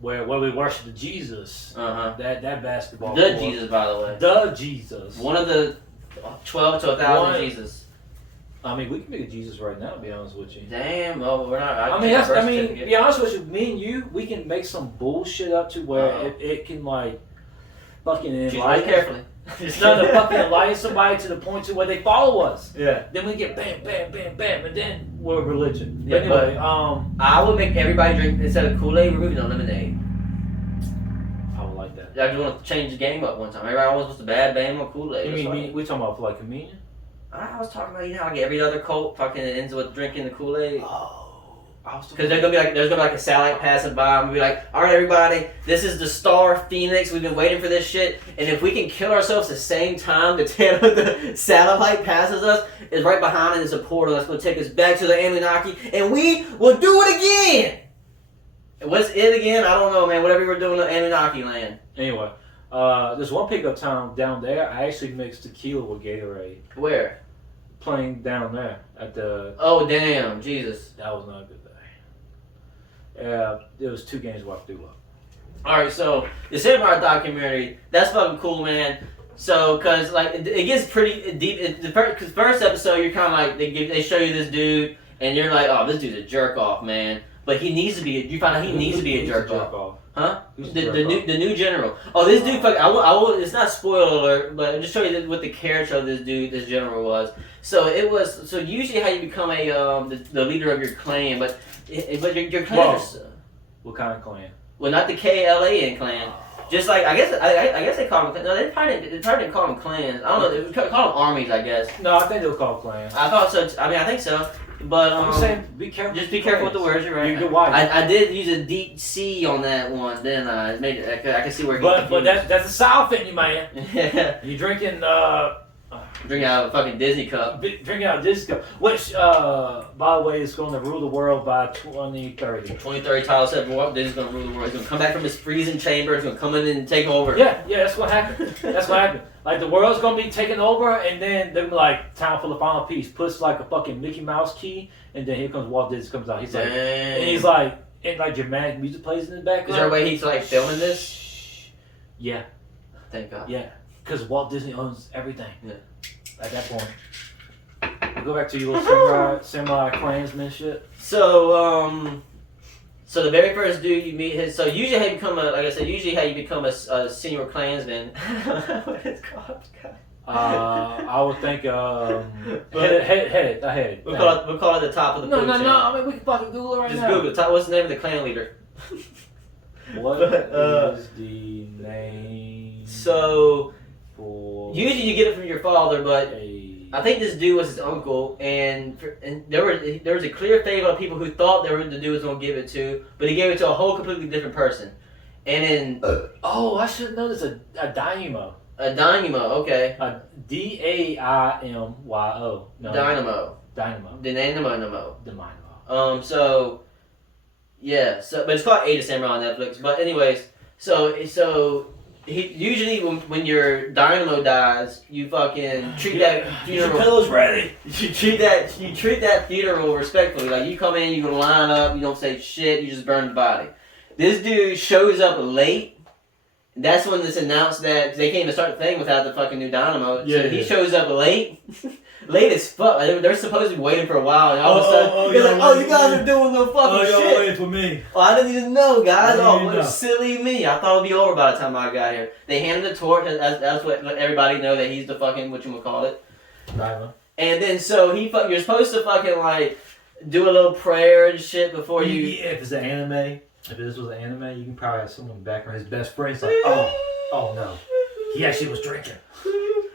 where we worship the Jesus. That basketball. The court. Jesus, by the way. The Jesus. One of the 12 to 1,000 Jesus. I mean, we can make a Jesus right now. To be honest with you. Damn. Oh, we're not. To be honest with you, me and you, we can make some bullshit up to where it can like fucking Choose enlighten. carefully. No, fucking enlighten somebody to the point to where they follow us. Yeah. Then we get bam, bam, bam, bam, and then we're religion. Yeah, But anyway, I would make everybody drink instead of Kool-Aid. We're moving on lemonade. I would like that. I just want to change the game up one time. Everybody always wants the bad bam or Kool-Aid. You That's mean fine. we talking about for like communion? I was talking about like every other cult fucking ends with drinking the Kool-Aid. Oh, Because there's gonna be like a satellite passing by and we'll be like, all right, everybody, this is the star Phoenix. We've been waiting for this shit, and if we can kill ourselves the same time the satellite passes us, is right behind it is a portal that's gonna take us back to the Anunnaki, and we will do it again. And what's it again? I don't know, man. Whatever we're doing in Anunnaki land. Anyway, there's one pickup town down there. I actually mixed tequila with Gatorade. Where? Playing down there at the. Oh damn, Jesus. That was not a good day. There was 2 games where I threw up. Alright, so the Samurai documentary, that's fucking cool, man. So, cause like it gets pretty deep. Cause first episode, you're kind of like they show you this dude, and you're like, oh, this dude's a jerk off, man. But he needs to be. You find out he needs to be a jerk off. Huh? The new general. Oh, this dude. Fuck. I will. It's not spoiler alert, but I'll just show you what the character of this general was. So it was. So usually how you become a the leader of your clan, but your clan. What kind of clan? Well, not the KLAN clan. Just like I guess they call them. No, they probably didn't call them clans. I don't know. They call them armies, I guess. No, I think they were called clans. I thought so. I mean, I think so. But I'm saying, be careful. just be careful with the words. You're right. You're white. I did use a deep C on that one. Then I made it. I can see where. But that's the South in you, man. Yeah. You drinking Drink out of a fucking Disney cup. drinking out of disco, which by the way is going to rule the world by 2030. 2030 title said Walt Disney's gonna rule the world. He's gonna come back from his freezing chamber. He's gonna come in and take over. Yeah, that's what happened. That's what happened. Like the world's gonna be taken over, and then they're like, time for the final piece. Puts like a fucking Mickey Mouse key, and then here comes Walt Disney comes out. He's like, and he's like, and like dramatic music plays in the background. Is there a way he's like filming this? Yeah. Thank God. Yeah, because Walt Disney owns everything. Yeah. At that point. We'll go back to your little samurai Klansman shit. So so the very first dude you meet so usually how you become how you become a senior Klansman. What is it called? I would think head. We'll call it the top of the food chain. No. I mean, we can fucking Google it right Just now. Google it. What's the name of the clan leader? What is the name? So for usually you get it from your father, but a... I think this dude was his uncle, and there was a clear fable of people who thought the dude was gonna give it to, but he gave it to a whole completely different person. And then I should know this. A daimyo. a dynamo, okay. A Daimyo. No. Dynamo. Dynamo. Dynamo. So yeah, but it's called Eight of Samurai on Netflix. But anyways, so he usually when your dynamo dies, you fucking treat that funeral. Your pillow's ready. You treat that funeral respectfully. Like you come in, you gonna line up, you don't say shit, you just burn the body. This dude shows up late. That's when it's announced that they can't even start the thing without the fucking new dynamo. Yeah, so he shows up late. Late as fuck. Like, they're supposed to be waiting for a while, and all of a sudden, he's like, you guys are doing no fucking shit. waiting for me. Oh, I didn't even know, guys. Know. Silly me. I thought it'd be over by the time I got here. They handed the torch, and that's what let everybody know that he's the fucking, whatchamacallit. Dynamo. And then, so you're supposed to fucking, like, do a little prayer and shit before you... Yeah, if it's an anime, if this was an anime, you can probably have someone in the background, his best friend's like, oh no. He actually was drinking.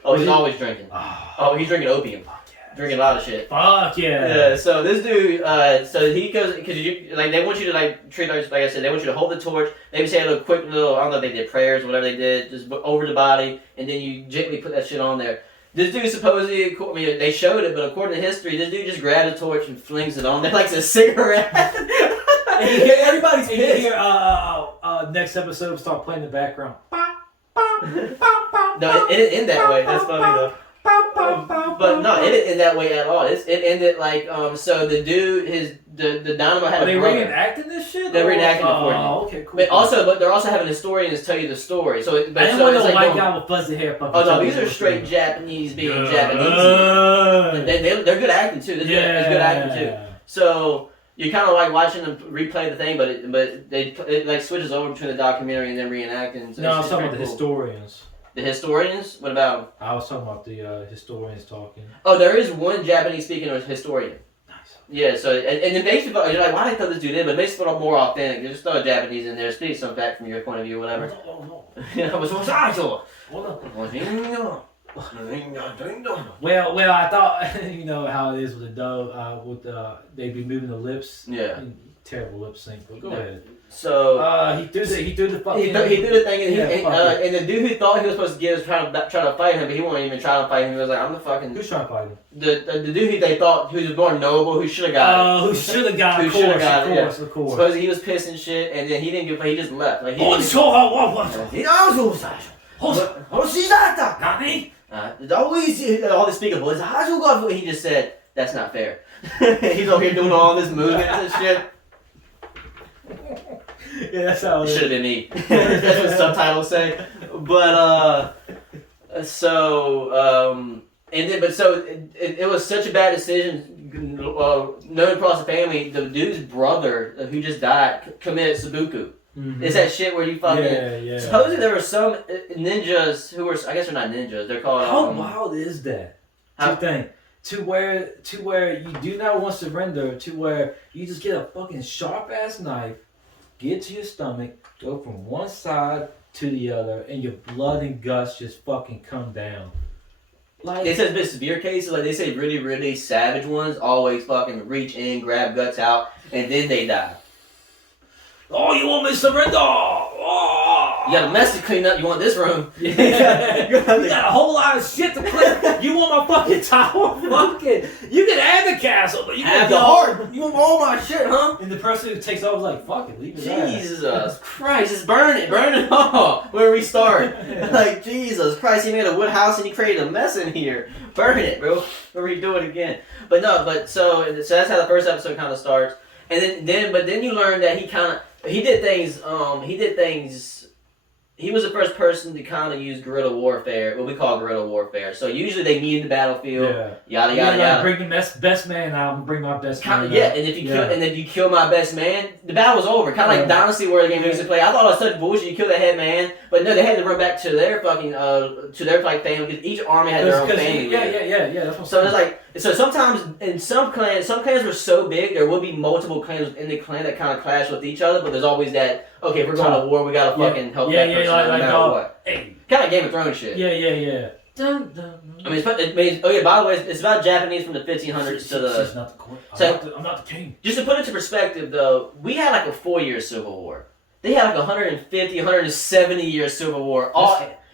Oh, he's always drinking. Oh, he's drinking opium. fuck yeah. Drinking a lot of shit. Fuck yeah. Yeah, so this dude, so he goes, because they want you to, like, treat, like I said, they want you to hold the torch, maybe say a little quick little, I don't know if they did prayers or whatever they did, just over the body, and then you gently put that shit on there. This dude supposedly, I mean, they showed it, but according to history, this dude just grabbed a torch and flings it on there like it's a cigarette. And you hear everybody's And you pissed. hear, next episode, we'll start playing in the background. No, it didn't end that way. That's funny though. But no, it didn't end that way at all. It ended like so the dude the dynamo had Are they a brother. reenacting this shit? They're reenacting it for you. Oh, okay, cool. But they're also having historians tell you the story. So I didn't want no white guy with fuzzy hair. Oh no, these are straight Japanese being Japanese. They're good acting too. This is good acting too. So you're kind of like watching them replay the thing, but it like switches over between the documentary and then reenacting. So No, I was talking about the historians. The historians? What about them? I was talking about the historians talking. Oh, there is one Japanese speaking historian. Nice. Yeah, so and it makes you feel, you're like, why did I throw this dude in? But it makes it feel more authentic. You just throw a Japanese in there, speak some back from your point of view, whatever. Oh, no. Yeah, but so Well, I thought you know how it is with the dub. They be moving the lips. Yeah. Terrible lip sync. But go Yeah. ahead. So He threw the fucking. he threw the thing, Yeah, and the dude who thought he was supposed to get was trying to fight him, but he wasn't even trying to fight him. He was like, I'm the fucking Who's trying to fight him? the dude who they thought who was more noble, who should have got it. Who should have got it? Who should have got it? Of course. Supposedly he was pissing shit, and then he didn't give. He just left. Like he Oh, didn't- it's so hot. What? all the speaker boys, he just said, that's not fair. He's over here doing all this movements and shit. Yeah, that's how It it should have is. been me. That's what subtitles say. But it was such a bad decision. Known across the family, the dude's brother who just died committed seppuku. Mm-hmm. It's that shit where you fucking. Yeah. Supposedly there were some ninjas who were, I guess they're not ninjas. They're called. How wild is that? How- To think. To where you do not want to surrender, to where you just get a fucking sharp ass knife, get to your stomach, go from one side to the other, and your blood and guts just fucking come down. Like, It says bit severe cases, like they say really, really savage ones always fucking reach in, grab guts out, and then they die. oh, you want me to surrender? Oh. You got a mess to clean up, you want this room. Yeah. You got a whole lot of shit to clean. You want my fucking tower? Fucking. You can have the castle, but you Have want the heart. You want all my shit, huh? And the person who takes over is like, fuck it, leave it there. Jesus Christ, just burn it all. Where we start. Like, Jesus Christ, he made a wood house and he created a mess in here. Burn it, bro. We'll redo it again. But no, so that's how the first episode kind of starts. And then you learn that he did things, he was the first person to kind of use guerrilla warfare, what we call guerrilla warfare. So usually they meet in the battlefield, yada yada yada. Bring the best man out and bring my best man. Yeah, and if you kill my best man, the battle was over. Kind of like Dynasty, where the game used to play. I thought it was such bullshit. You kill the head man, but no, they had to run back to their fucking family, because each army had their own family. Yeah. That's what so it's like, so sometimes in some clans were so big there will be multiple clans within the clan that kind of clash with each other, but there's always that, okay, if we're going to war, we gotta fucking help that person no matter what. Hey. Kind of Game of Thrones shit. Yeah. Dun, dun, dun. I mean, by the way, it's about Japanese from the 1500s to the... She's not the queen. I'm not the king. Just to put it into perspective, though, we had like a 4-year civil war. They had like 150, 170-year civil war.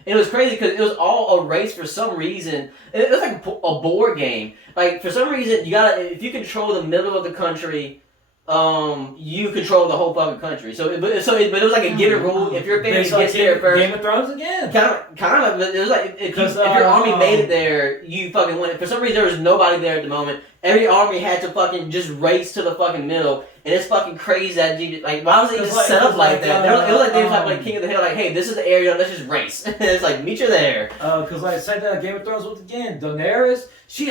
It was crazy because it was all a race for some reason. It was like a board game. Like, for some reason, if you control the middle of the country, you control the whole fucking country. But it was like a given rule. If your family gets there first, Game of Thrones again. Kind of. But it was like if your army made it there, you fucking win. For some reason, there was nobody there at the moment. Every army had to fucking just race to the fucking middle, and it's fucking crazy that why was it even set up like that? It was like they was like King of the Hill, like, hey, this is the area, let's just race. It's like, meet you there. Because like same thing, Game of Thrones once again, Daenerys, she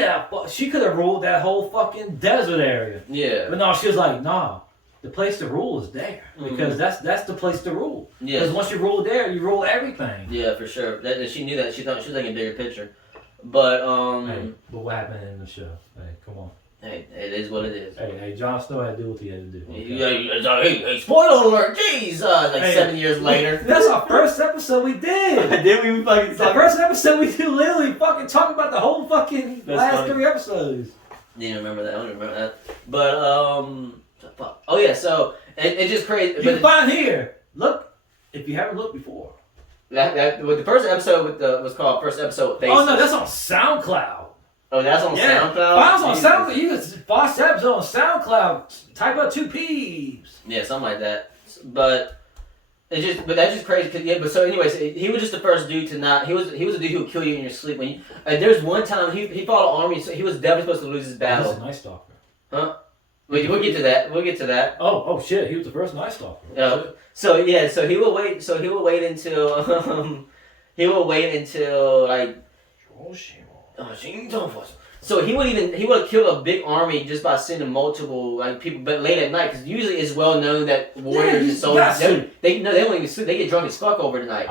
could have ruled that whole fucking desert area. Yeah. But no, she was like, nah, the place to rule is there, because that's the place to rule. Yeah. Because once you rule there, you rule everything. Yeah, for sure. She knew that. She thought she was thinking a bigger picture. But but what happened in the show? Hey, come on. Hey, it is what it is. Hey, Jon Snow had to do what he had to do. Okay? Hey, spoiler alert! Jeez, 7 years later. That's our first episode we did. Did we fucking The first episode we did literally fucking talk about the whole fucking last 3 episodes. Didn't remember that. I don't remember that. But fuck. Oh yeah. So it's just crazy. You can find here. Look, if you haven't looked before. With the first episode was called First Episode Faces. Oh no, that's on SoundCloud. Oh, that's on SoundCloud? Find us on SoundCloud. You can watch the episode on SoundCloud. Type out 2 Peeps. Yeah, something like that. But that's just crazy. But so anyways, he was just the first dude to not. He was a dude who would kill you in your sleep. There's one time he fought an army, so he was definitely supposed to lose his battle. He's a Night Stalker. Huh? We'll get to that. Oh shit! He was the first Night Stalker. So he will wait. So he will wait until like. So he would have killed a big army just by sending multiple like people, but late at night, because usually it's well known that warriors and soldiers they don't even sleep. They get drunk as fuck over the night,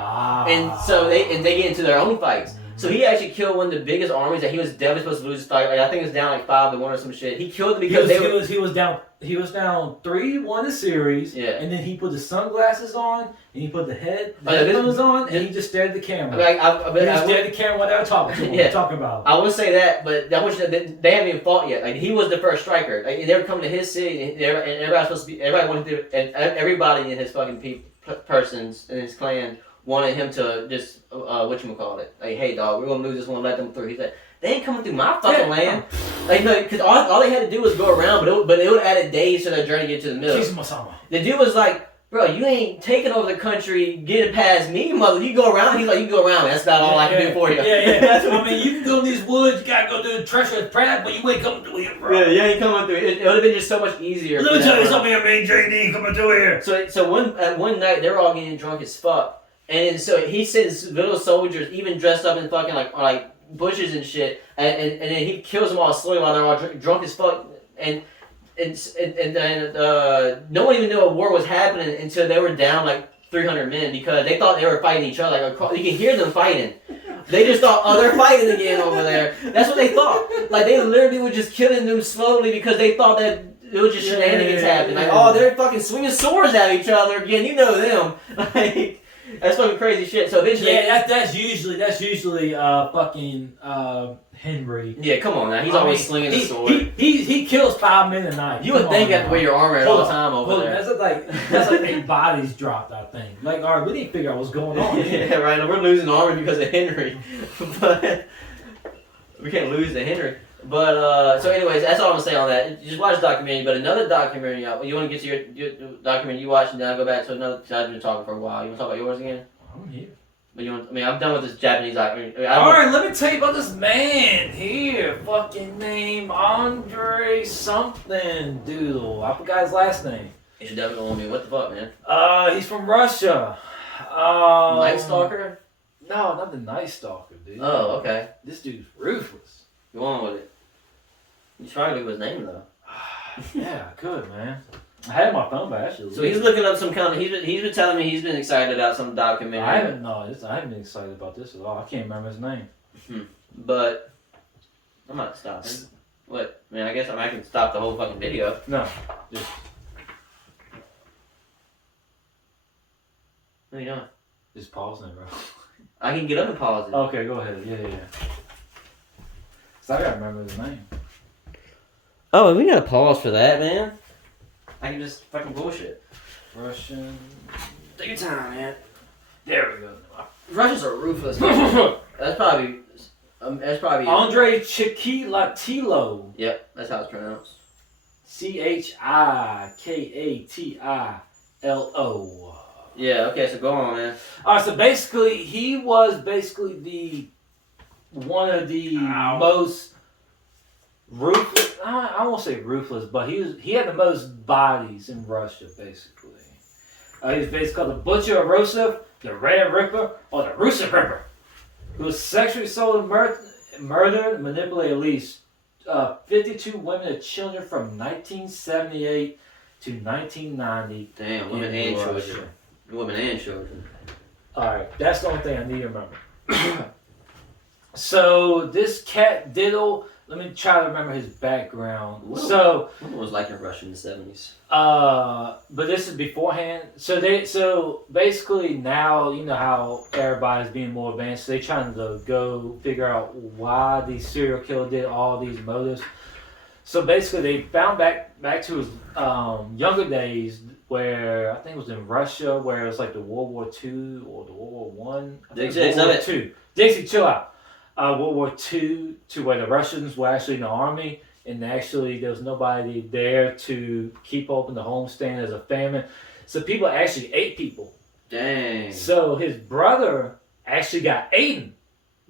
and so they get into their own fights. So he actually killed one of the biggest armies that he was definitely supposed to lose his fight. Like I think it was down like 5-1 or some shit. He killed them because he was down 3-1 in the series. Yeah. And then he put the sunglasses on and he put the headphones on and he just stared at the camera. Like he just stared at the camera while they were talking to him. Talking about. I would say that, but I wish that they haven't even fought yet. Like he was the first striker. Like they were coming to his city, and everybody in his fucking persons in his clan wanted him to just whatchamacallit. Like, hey dog, we're gonna lose this one, let them through. He's like, they ain't coming through my fucking land. Like no, because all they had to do was go around, but it would have added days to their journey to get to the middle. The dude was like, bro, you ain't taking over the country, getting past me, mother. You go around. He's like, you go around. That's about all I can do for you. Yeah. I mean, you can go in these woods. You gotta go do the treacherous path, but you ain't coming through here, bro. Yeah, you ain't coming through. It would have been just so much easier. Let me tell you something, I mean, JD coming through here. So one night they were all getting drunk as fuck. And so he sends little soldiers, even dressed up in fucking like bushes and shit, and then he kills them all slowly while they're all drunk as fuck. And then no one even knew a war was happening until they were down like 300 men, because they thought they were fighting each other. Like you can hear them fighting. They just thought, oh, they're fighting again over there. That's what they thought. Like they literally were just killing them slowly because they thought that it was just shenanigans happening. Like, oh, they're fucking swinging swords at each other again. You know them. Like. That's fucking crazy shit. So eventually, Yeah, that's usually fucking Henry. yeah, come on now. He's always slinging the sword. He kills 5 men a night. You would think you have to wear your armor at all the time over Hold on, there. that's like 8 bodies dropped, I think. Like, all right, we need to figure out what's going on here. Yeah, right. We're losing armor because of Henry, but we can't lose to Henry. But so, anyways, that's all I'm gonna say on that. Just watch the documentary. But another documentary, you want to get to your documentary you watched, and then I'll go back to another. Cause I've been talking for a while. You want to talk about yours again? I'm here. But I'm done with this Japanese documentary. Alright, let me tell you about this man here. Fucking name Andre something doodle. I forgot his last name. You should definitely on me. What the fuck, man? He's from Russia. Night Stalker? No, not the Night Stalker, dude. Oh, okay. This dude's ruthless. Go on with it. You should probably look at his name though. Yeah, I could, man. I had my phone back actually. So he's looking up some kind of. He's been telling me he's been excited about some documentary. I haven't been excited about this at all. I can't remember his name. But I'm not stopping. What? I mean, I guess I can stop the whole fucking video. No, just No, you don't. just pause it, bro. I can get up and pause it. Okay, go ahead. Yeah. So I gotta remember his name. Oh, we gotta pause for that, man. I can just fucking bullshit. Russian. Take your time, man. There we go. Russians are ruthless. That's probably. Andre Chikatilo. Yep, that's how it's pronounced. Chikatilo. Yeah. Okay. So go on, man. Alright, so basically, he was basically one of the most ruthless. I won't say ruthless, but he had the most bodies in Russia, basically. He was basically called the Butcher of Rusev, the Red Ripper, or the Rusev Ripper, who was sexually assaulted and murdered and manipulated at least 52 women and children from 1978 to 1990. Damn, women and children. Women and children. Alright, that's the only thing I need to remember. So, this cat Diddle, let me try to remember his background. What was like in Russia in the 70s? But this is beforehand. So basically now, you know how everybody's being more advanced. So they're trying to go figure out why these serial killer did all these motives. So basically they found back to his younger days where I think it was in Russia where it was like the World War II or the World War One. Dixie, chill out. World War II to where the Russians were actually in the army and actually there was nobody there to keep open the homestand as a famine. So people actually ate people. Dang. So his brother actually got eaten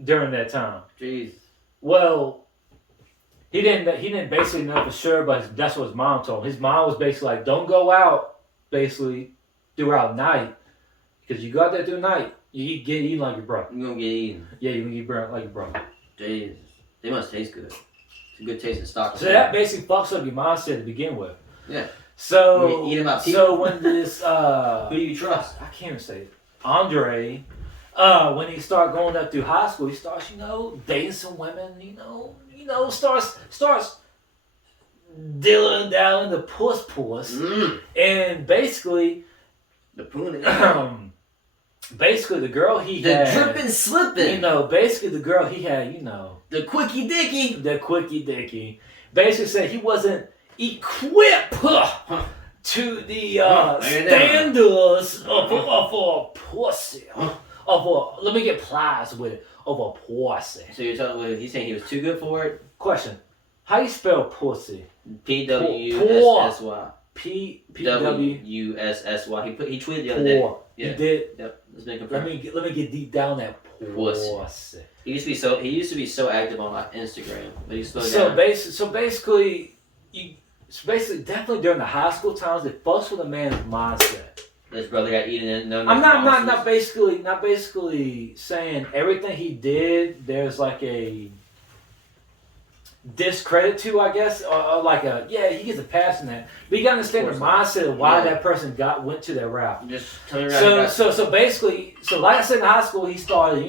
during that time. Jeez. Well, he didn't basically know for sure, but that's what his mom told him. His mom was basically like, don't go out basically throughout night because you go out there through the night. You get eaten like your brother. You're gonna get eaten. Yeah, you're gonna get burnt like your brother. Jesus. They must taste good. It's a good taste of stock. So that basically fucks up your mindset to begin with. Yeah. So, eat about people. So when this who do you trust? I can't even say it. Andre, when he started going up through high school, he starts, dating some women, starts dilling down the puss. And basically the pooning. Basically, the girl he had... The dripping slipping. Basically, the girl he had, The quickie dicky. The quickie dicky. Basically said he wasn't equipped to the standards of a pussy. Let me get plies with it. Of a pussy. So you're telling me he's saying he was too good for it? Question. How you spell pussy? P-W-S-S-Y. P-W-U-S-S-Y. He tweeted the other day. Yeah. He did? Yep. Let me get deep down that pussy. He used to be so active on Instagram, but he's slowed down. So basically, definitely during the high school times, it fucks with a man's mindset. His brother got eaten in. I'm not basically saying everything he did. There's like a discredit to, I guess, or like he gets a pass in that. But you gotta understand the mindset of why that person went to that route. Just tell me right. So basically, like I said in high school, he started,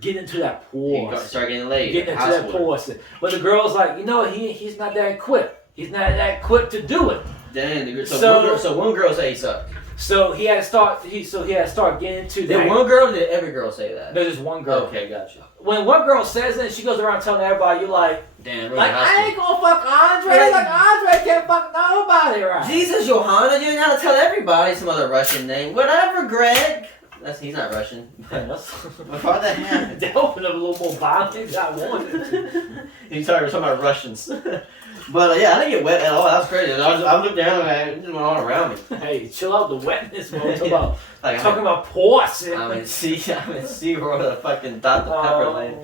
getting into that pussy. He started getting laid. Getting into that pussy. But the girl's like, he's not that equipped. He's not that equipped to do it. Dang, so one girl said he sucked. So he had to start. He had to start getting into Did that. one girl or did every girl say that? There's just one girl. Okay, gotcha. When one girl says it, she goes around telling everybody, "You like, Damn, really like high I school. ain't gonna fuck Andre. Like Andre can't fuck nobody, right?" Jesus, Johanna, you didn't have to tell everybody some other Russian name. Whatever, Greg. He's not Russian. Man, that's Before that happened. they opened up a little more violence than I wanted. He's talking about Russians. But yeah, I didn't get wet at all. That was crazy. I looked down and it just went all around me. Hey, chill out the wetness, man. Like, Talking about ports. I'm in SeaWorld with a fucking Dr. Pepper lane.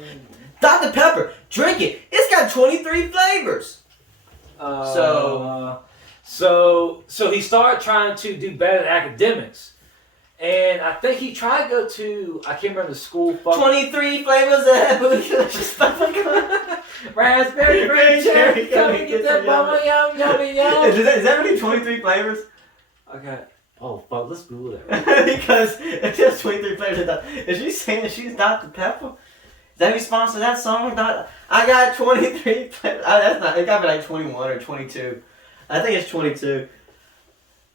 Dr. Pepper, drink it. It's got 23 flavors. So he started trying to do better at academics. And I think he tried to go to, I can't remember the school. 23 flavors of Raspberry, green cherry, come and get that bubble yum, yummy yum. Is that really 23 flavors? Okay. Oh, fuck, let's Google that. Because it says 23 flavors. Is she saying that she's Dr. Pepper? Is that who sponsored that song? I got 23 flavors. That's not, it got to be like 21 or 22. I think it's 22.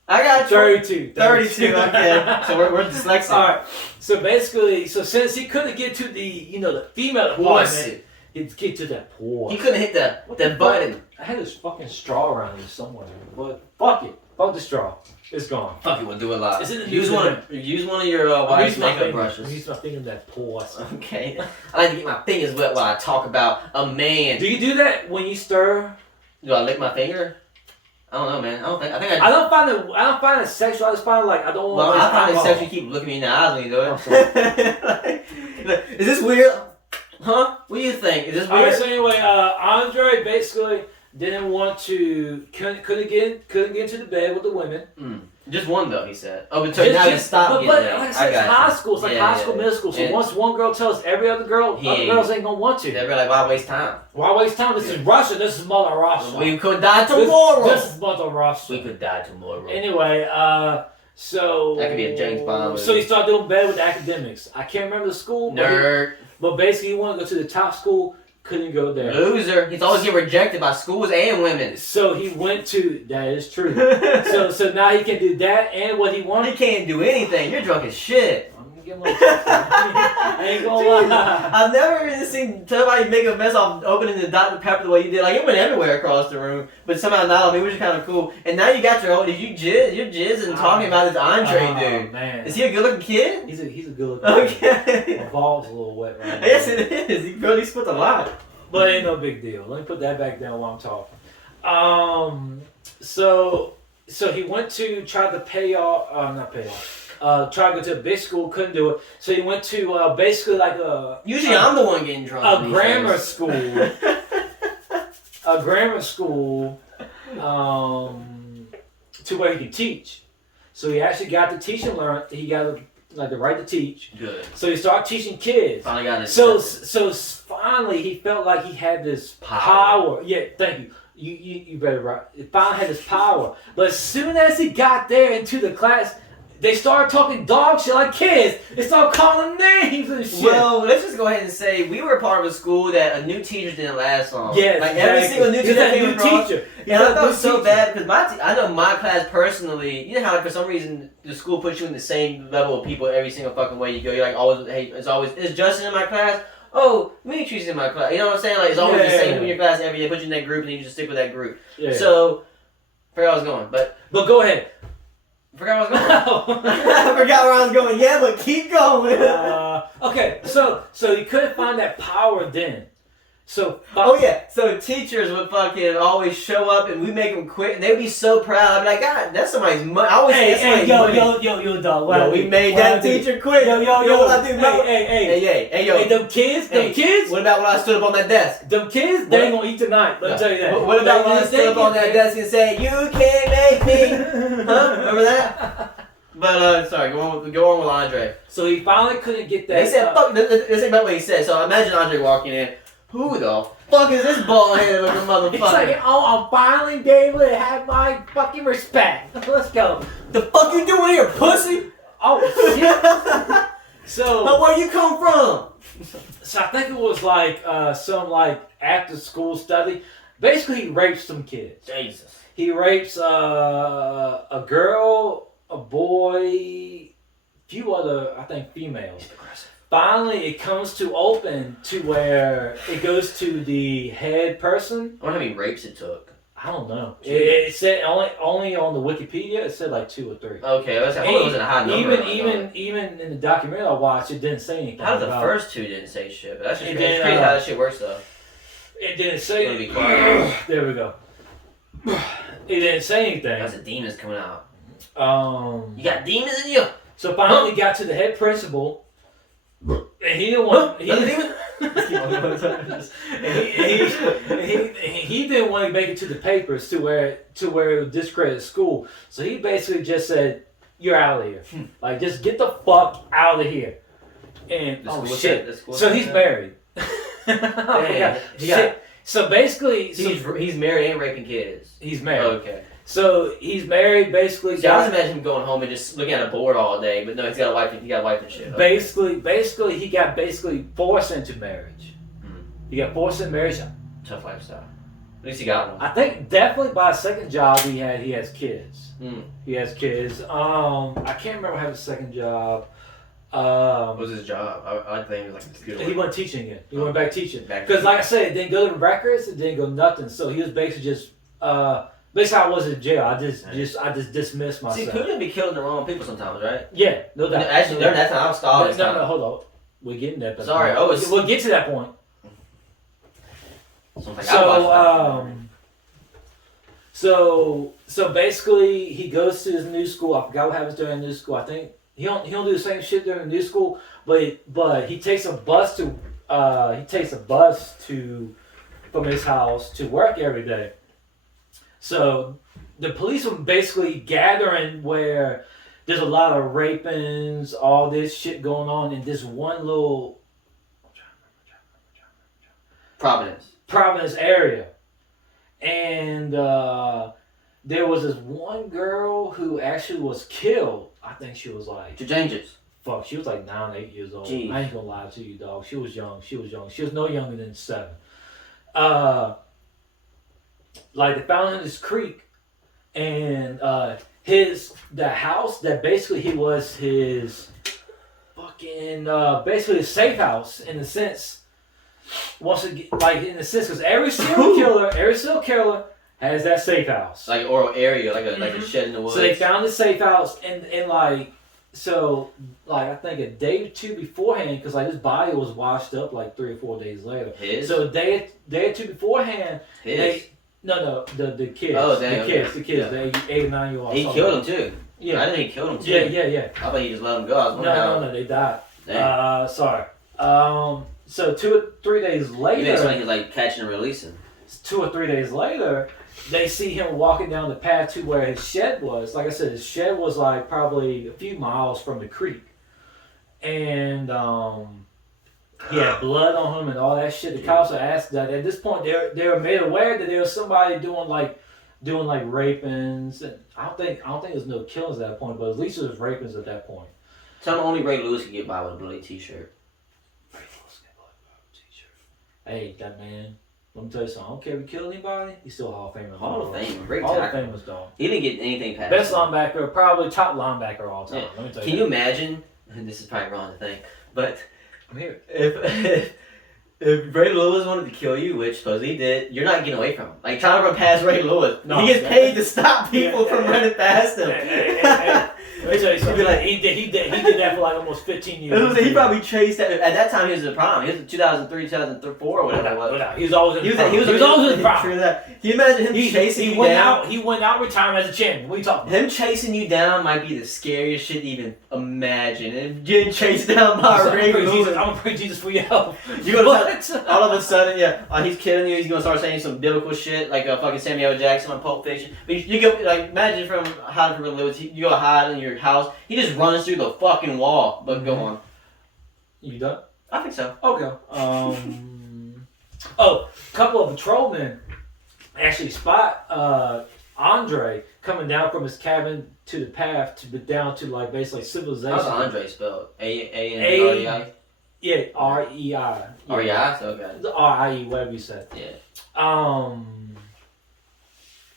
I got 32. 32, okay. So we're dyslexic. Alright. So basically, since he couldn't get to the female department, he'd get to that port. He couldn't hit that button. I had this fucking straw around here somewhere. But fuck it. Fuck the straw. It's gone. Fuck it, we'll do it live. It's in the use one of your wife's makeup brushes. Use my finger in that pore. Okay. I like to get my fingers wet while I talk about a man. Do you do that when you stir? Do I lick my finger? I don't know, man. I don't find it sexual. I just find it like I don't want. Well, I find it sexual. You keep looking me in the eyes when you do it. Like, is this weird? Huh? What do you think? Is this weird? Alright, so anyway, Andre basically didn't want to couldn't get into the bed with the women. Just one though, he said. Oh, but now he stopped getting But it. like I said, it's high school. It's like high school, middle school. So Yeah. once one girl tells every other girl, other girls ain't gonna want to. They're like, why waste time? Why waste time? This is Russia. This is Mother Russia. We could die tomorrow. This is Mother Russia. We could die tomorrow. Anyway, so that could be a James Bond movie. So he started doing better with academics. I can't remember the school. Nerd. But basically, he wanted to go to the top school. Couldn't go there. Loser. He's always getting rejected by schools and women. So he went to. That is true. so now he can do that and what he wanted. He can't do anything. You're drunk as shit. I'm gonna get my. I ain't gonna lie. I've never really seen somebody make a mess off opening the Dr. Pepper the way you did. Like, it went everywhere across the room, but somehow not on me, which is kind of cool. And now you got your own. Did you jizz? You're jizzing talking about this Andre dude. Man. Is he a good-looking kid? He's a good looking kid. Okay. My ball's a little wet right now. Yes, it is. He really spent a lot. But it ain't no big deal. Let me put that back down while I'm talking. So he went to try to pay off. Tried to go to a big school, couldn't do it. So he went to basically like a. Usually I'm the one getting drunk. A grammar school. A grammar school. To where he could teach. So he actually got to teach and learn. He got the right to teach. Good. So he started teaching kids. Finally got it. So finally he felt like he had this power. Yeah, thank you. You better right. He finally had this power. But as soon as he got there into the class, they started talking dog shit like kids. They started calling names and shit. Well, let's just go ahead and say we were part of a school that a new teacher didn't last long. Yeah, like every single new teacher came across. teacher. And I felt so bad because I know my class personally. You know how like, for some reason the school puts you in the same level of people every single fucking way you go. You're like always, hey, is Justin in my class? Oh, Dimitri's in my class. You know what I'm saying? Like it's always the same people in your class every day. Put you in that group and you just stick with that group. Yeah. So, I forgot where I was going, but go ahead. I forgot where I was going. I forgot where I was going. Yeah, but keep going. Okay, so you couldn't find that power then. So so teachers would fucking always show up and we make them quit and they'd be so proud. I'd be like, God, that's somebody's money. I always say that's somebody's money. Yo, dog. We made that teacher quit. Yo, what I do, bro? Hey, them kids. What about when I stood up on that desk? Them kids, they ain't gonna eat tonight. Let me tell you that. What about when I stood up on that desk and said, "You can't make me"? Huh? Remember that? But sorry, go on with Andre. So he finally couldn't get that. They said, "Fuck." This ain't about what he said. So imagine Andre walking in. Who the fuck is this bald-headed looking motherfucker? It's like, I'm finally able to have my fucking respect. Let's go. The fuck you doing here, pussy? Oh shit. So where you come from? So I think it was like some like after school study. Basically, he rapes some kids. Jesus. He rapes a girl. a boy, few other, I think, females. Finally, it comes to open to where it goes to the head person. I wonder how many rapes it took. I don't know. It said only on the Wikipedia. It said like 2 or 3. Okay, I hope it wasn't a high number. Even in the documentary I watched, it didn't say anything. How did the first 2 didn't say shit? But that's just crazy how that shit works though. It didn't say. Be quiet. There we go. It didn't say anything. That's the demons coming out. You got demons in you. So finally got to the head principal, and he didn't want. He didn't want to make it to the papers to where it would discredit school. So he basically just said, "You're out of here. Like, just get the fuck out of here." And shit. So he's married. Damn. Shit. So basically, he's married and raping kids. He's married. Okay. So he's married, basically. See, I was imagining him going home and just looking at a board all day, but no, he's got a wife. He got a wife and shit. Okay. Basically, he got forced into marriage. He got forced into marriage. Tough lifestyle. At least he got one. I think definitely by a second job he has kids. He has kids. I can't remember having a second job. What was his job? I think it was like a computer. He went teaching it. He went back teaching. Because like I said, it didn't go to records. It didn't go nothing. So he was basically just. Basically, I was in jail. I just dismissed myself. See, people be killing the wrong people sometimes, right? Yeah, no doubt. Actually, during that time, I was stalling. No, hold on. We're getting there. Sorry, we'll get to that point. So basically, he goes to his new school. I forgot what happens during new school. I think he don't do the same shit during new school, but he takes a bus from his house to work every day. So the police were basically gathering where there's a lot of rapings, all this shit going on in this one little Providence area. And there was this one girl who actually was killed. I think she was like... Fuck, she was like 9, 8 years old. Jeez. I ain't gonna lie to you, dog. She was young. She was no younger than 7. Like, they found him in this creek, and the house that basically he was his fucking basically a safe house in a sense. Because every serial killer has that safe house, like oral area, like a shed in the woods. So they found the safe house, and I think a day or 2 beforehand, because like his body was washed up like 3 or 4 days later. His? So a day or 2 beforehand, the kids. Oh, damn, the kids, the 8 or 9 year olds. He killed them too. Yeah, I think he killed them too. Yeah. I thought he just let them go. No, they died. Sorry. So 2 or 3 days later, you think he's like catching and releasing. 2 or 3 days later, they see him walking down the path to where his shed was. Like I said, his shed was like probably a few miles from the creek, and he had blood on him and all that shit. The cops are asked that at this point they were made aware that there was somebody doing like rapings. And I don't think there's no killings at that point, but at least there was rapings at that point. Tell them only Ray Lewis could get by with a bloody t-shirt. Ray Lewis can get by with a t-shirt. Hey, that man. Let me tell you something. I don't care if he killed anybody. He's still a Hall of Famer. Hall of Fame. Great Hall tackle. of Famers, dog. He didn't get anything past. Best linebacker, probably top linebacker all time. Yeah. Let me tell Can you imagine? And this is probably wrong to think, but I'm here. If Ray Lewis wanted to kill you, which supposedly he did, you're not getting away from him. Like, trying to run past Ray Lewis. No, he gets paid to stop people from running past him. Let me tell you something. Like, he did that for like almost 15 years. He probably chased that. At that time, he was in the prime. He was in 2003, 2004, or whatever it was. He was always in the prime. He was always in the prime. Can you imagine him chasing you down? He went out retiring as a champion. What are you talking about? Him chasing you down might be the scariest shit to even imagine. And getting chased down by Ray Lewis. I'm gonna pray Jesus for your help. You're gonna all of a sudden, he's killing you. He's gonna start saying some biblical shit like fucking Samuel L. Jackson on Pulp Fiction. But you go like imagine from hiding from Lewis. You go hide in your house. He just runs through the fucking wall. But go on. You done? I think so. Okay. A couple of patrolmen actually spot Andre coming down from his cabin to the path down to like basically civilization. How's Andre spelled? A-N-R-E-I? Yeah, R-E-I. R-E-I? Okay. R-I-E, whatever you said. Yeah.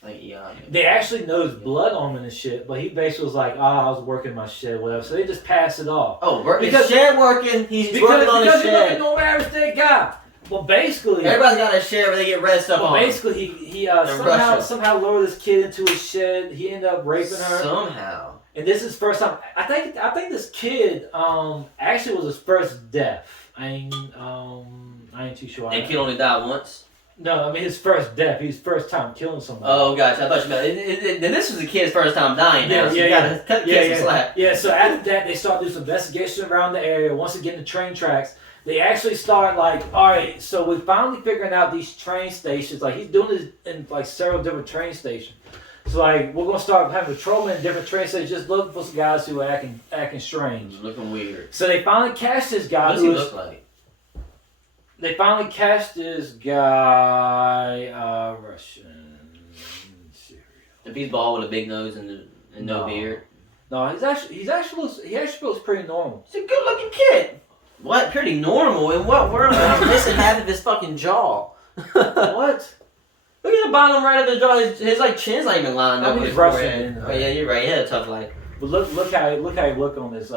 Like, yeah. They actually knows blood on him and shit, but he basically was like, I was working my shed, whatever. So they just pass it off. Oh, his shed working. He's working on his Because he's like a shed. normal average day guy. Well, basically, Everybody's got a shed where they get red stuff on. Basically, he somehow lured this kid into his shed. He ended up raping her. Somehow. And this is first time. I think this kid actually was his first death. I ain't too sure. And kid only died once. No, I mean his first death. His first time killing somebody. Oh, gotcha. I thought you meant. Then this was the kid's first time dying. Now, so you gotta cut the kid some slack. Yeah. So after that, they start doing some investigation around the area. Once they get in the train tracks, they actually start like, all right. So we're finally figuring out these train stations. Like he's doing this in like several different train stations. So like we're gonna start having patrolmen in different train stations, just looking for some guys who are acting strange, looking weird. So they finally catch this guy. What does he look like? They finally catch this guy, Russian, Syria. If he's bald with a big nose and no beard. No, he actually looks pretty normal. He's a good looking kid. What? Pretty normal? In what world? He's missing half of his fucking jaw. What? Look at the bottom right of his jaw. His like chin's not even lined up. He's Russian. Oh yeah, you're right. He had a tough life. But look how he look on this.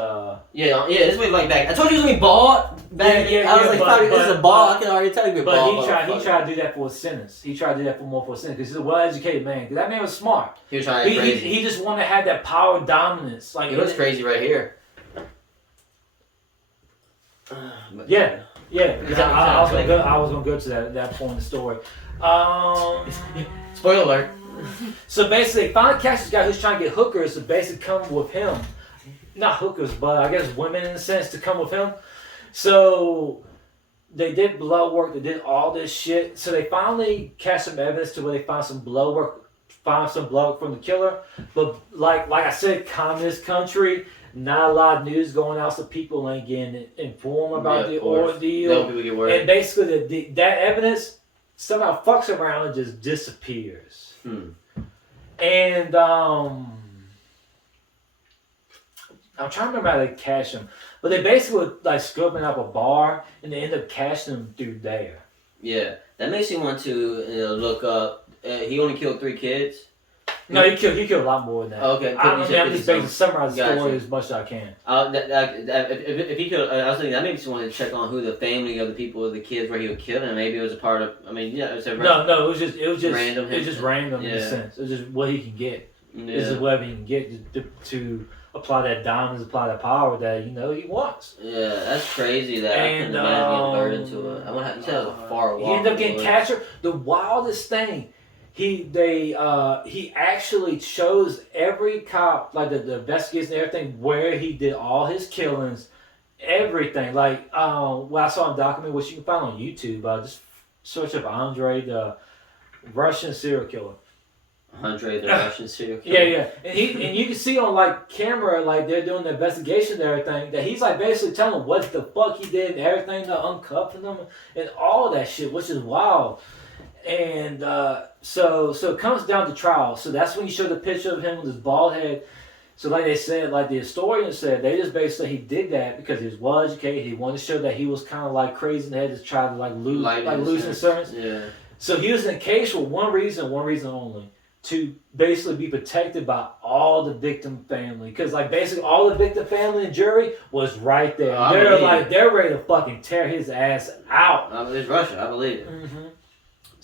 Yeah. This way like back. I told you he was gonna be bald. Back. I was like, this is a bald. I can already tell you. But he tried to do that for a sentence. He tried to do that for a sentence because he's a well-educated man. Because that man was smart. He was trying to crazy. He just wanted to have that power dominance. Like he looks crazy right here. Yeah. I was gonna go to that point in the story. Spoiler alert. So basically, finally catch this guy who's trying to get hookers to basically come with him. Not hookers, but I guess women in a sense to come with him. So they did blood work. They did all this shit. So they finally catch some evidence to where they found some blood work from the killer. But like I said, communist country. Not a lot of news going out, so people ain't getting informed about the ordeal. People get worried. And basically, that evidence somehow fucks around and just disappears. And I'm trying to remember how they catch him, but they basically like scoping up a bar, and they end up catching him through there. Yeah, that makes me want to look up. He only killed 3 kids. No, he killed a lot more than that. Okay, I'm just basically summarize the story as much as I can. If he killed, I was thinking that makes me want to check on who the family of the people, the kids where he would kill, and maybe it was a part of. I mean, yeah, it was a no, it was just random. It was just random in a sense. It was just what he can get. This is whatever he can get to apply that dominance, apply that power that he wants. Yeah, that's crazy. That I couldn't imagine getting lured into it. I want to have to tell a far walk. He ended up getting captured. The wildest thing. He actually shows every cop, like the investigation and everything, where he did all his killings, everything. Like what I saw in document, which you can find on YouTube. Just search up Andre the Russian serial killer. Andre the Russian serial killer. Yeah, and you can see on like camera, like they're doing the investigation and everything, that he's like basically telling them what the fuck he did and everything, to uncuffing them and all of that shit, which is wild. And so it comes down to trial. So that's when you show the picture of him with his bald head. So like they said, like the historian said, they just basically he did that because he was well educated. He wanted to show that he was kind of like crazy in the head to try to like lose his servants. Yeah. So he was in a cage for one reason only, to basically be protected by all the victim family. Because like basically all the victim family and jury was right there. They're ready to fucking tear his ass out. It's Russia, I believe it. Mm-hmm.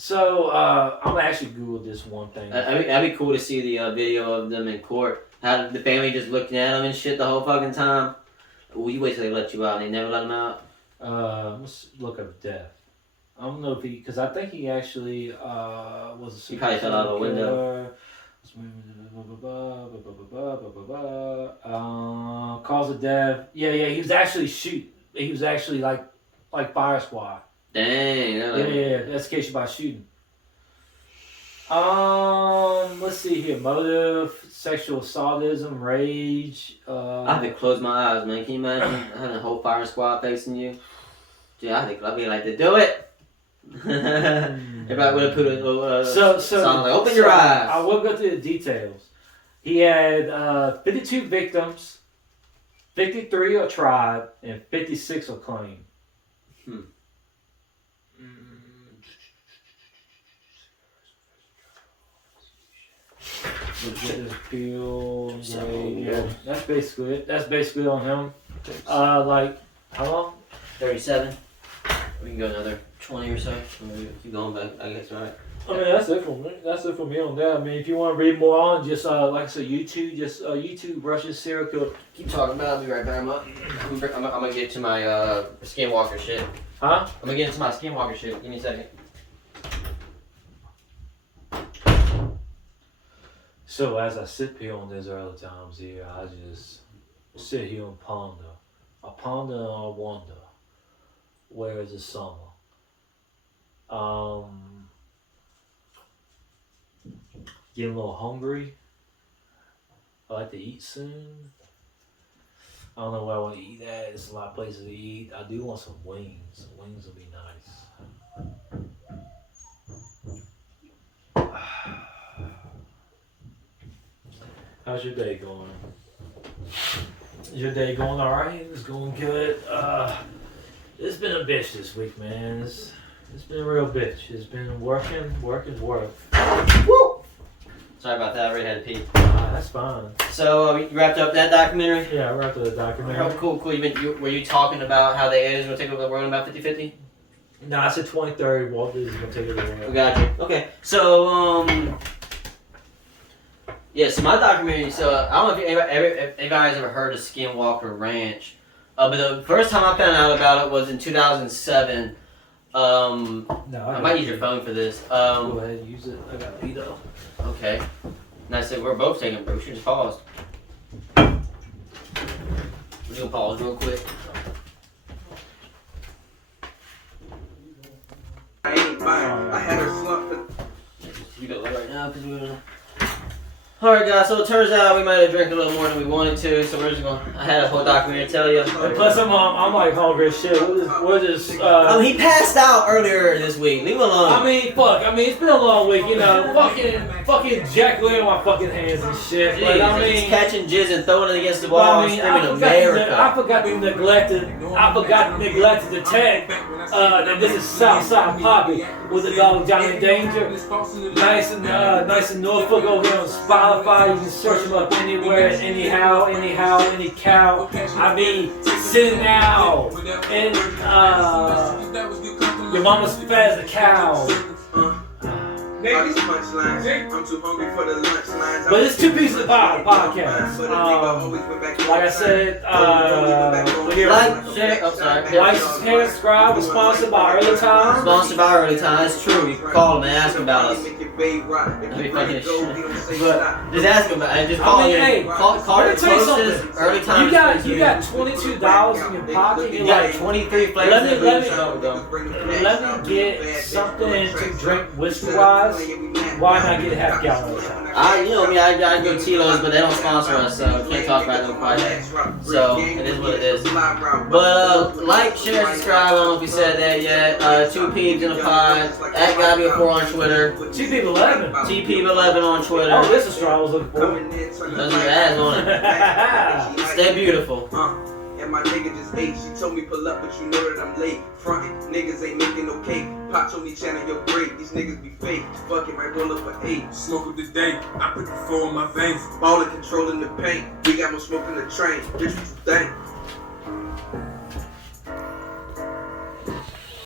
So I'm gonna actually Google this one thing. That'd be cool to see the video of them in court. How the family just looking at them and shit the whole fucking time. Well, you wait till they let you out. They never let him out. Let's look up death. I don't know if because I think he actually was. He probably fell out of a window. Cause of death. Yeah. He was actually He was actually like fire squad. Dang. Yeah. Execution by shooting. Let's see here. Motive: sexual sadism, rage. I have to close my eyes, man. Can you imagine having a whole fire squad facing you? Dude, I think I'd be like to do it. Everybody would have put a song like "Open Your Eyes." I will go through the details. He had 52 victims, 53 are tried, and 56 are claimed. This peel. So- Yeah, that's basically it. That's basically on him. Like how long? 37. We can go another 20 or so. Keep going back, I guess, right? I mean, that's it for me. That's it for me on that. I mean, if you want to read more on, just like I said, YouTube, just YouTube Russian serial killer. Keep talking about it. I'll be right back. I'm gonna get to my skinwalker shit. Huh? I'm gonna get into my skinwalker shit. Give me a second. So as I sit here on these early times here, I just sit here and ponder. I ponder and I wonder, where is the summer? Getting a little hungry. I like to eat soon. I don't know where I want to eat at. There's a lot of places to eat. I do want some wings. Wings would be nice. How's your day going? Is your day going alright? It's going good. It's been a bitch this week, man. It's been a real bitch. It's been work. Woo! Sorry about that. I already had to pee. That's fine. So you wrapped up that documentary? Yeah, I wrapped up the documentary. Oh, cool. Were you talking about how the aliens will take over the world in about 50-50? No, I said 2030. Walt Disney's gonna take it away. We got you. Okay. So yeah. So my documentary. So I don't know if anybody's ever heard of Skinwalker Ranch, but the first time I found out about it was in 2007. No, I might use your phone for this. Go ahead, use it. I got beat up. Okay. And I said we're both taking breaks. You just paused. We're gonna pause real quick. I ain't buying. I had her slump. You go right now because we're gonna. Alright guys, so it turns out we might have drank a little more than we wanted to, so we're just gonna. I had a whole documentary to tell you. And plus, I'm like hungry as shit. What is He passed out earlier this week. Leave him alone. I mean, fuck. I mean, it's been a long week, you know. Fucking Jack Lee on my fucking hands and shit. But I he's mean, catching jizz and throwing it against the wall and screaming America. I forgot to neglect to tag that this is Southside Poppy with the dog Johnny Danger. Nice and Norfolk over here on Spotify. You can search him up anywhere, anyhow, any cow. I mean, sit now and your mama's fat as a cow. I'm too hungry for the lunch lines. But it's two pieces of podcast. Like I said, Like, share, like, share, subscribe. Was sponsored by Early Time. Sponsored by Early Time. That's true. You can call them and ask them about us. That'd be funny as shit. But just ask them about it. Just call call your closest Early Time. You got $22 in your pocket. You got 23 flavors. Let me get something to drink whiskey-wise. Why not get a half gallon of that? I go Tilo's, but they don't sponsor us, so can't talk about no quite. So it is what it is. But like, share, subscribe. I don't know if you said that yet. Two Peeps in a pod. At Gotta4 on Twitter. TP11. TP11 on Twitter. Oh, this is what I was looking for. Those are your ass on it. Stay beautiful. And my nigga just ate. She told me pull up, but you know that I'm late. Frontin', niggas ain't making no cake. Pop on me channel, yo great. These niggas be fake. Fuck it, might roll up for 8. Smoke of the day. I put the 4 in my veins. Ball of controlling the paint. We got more smoke in the train. Bitch, what you think?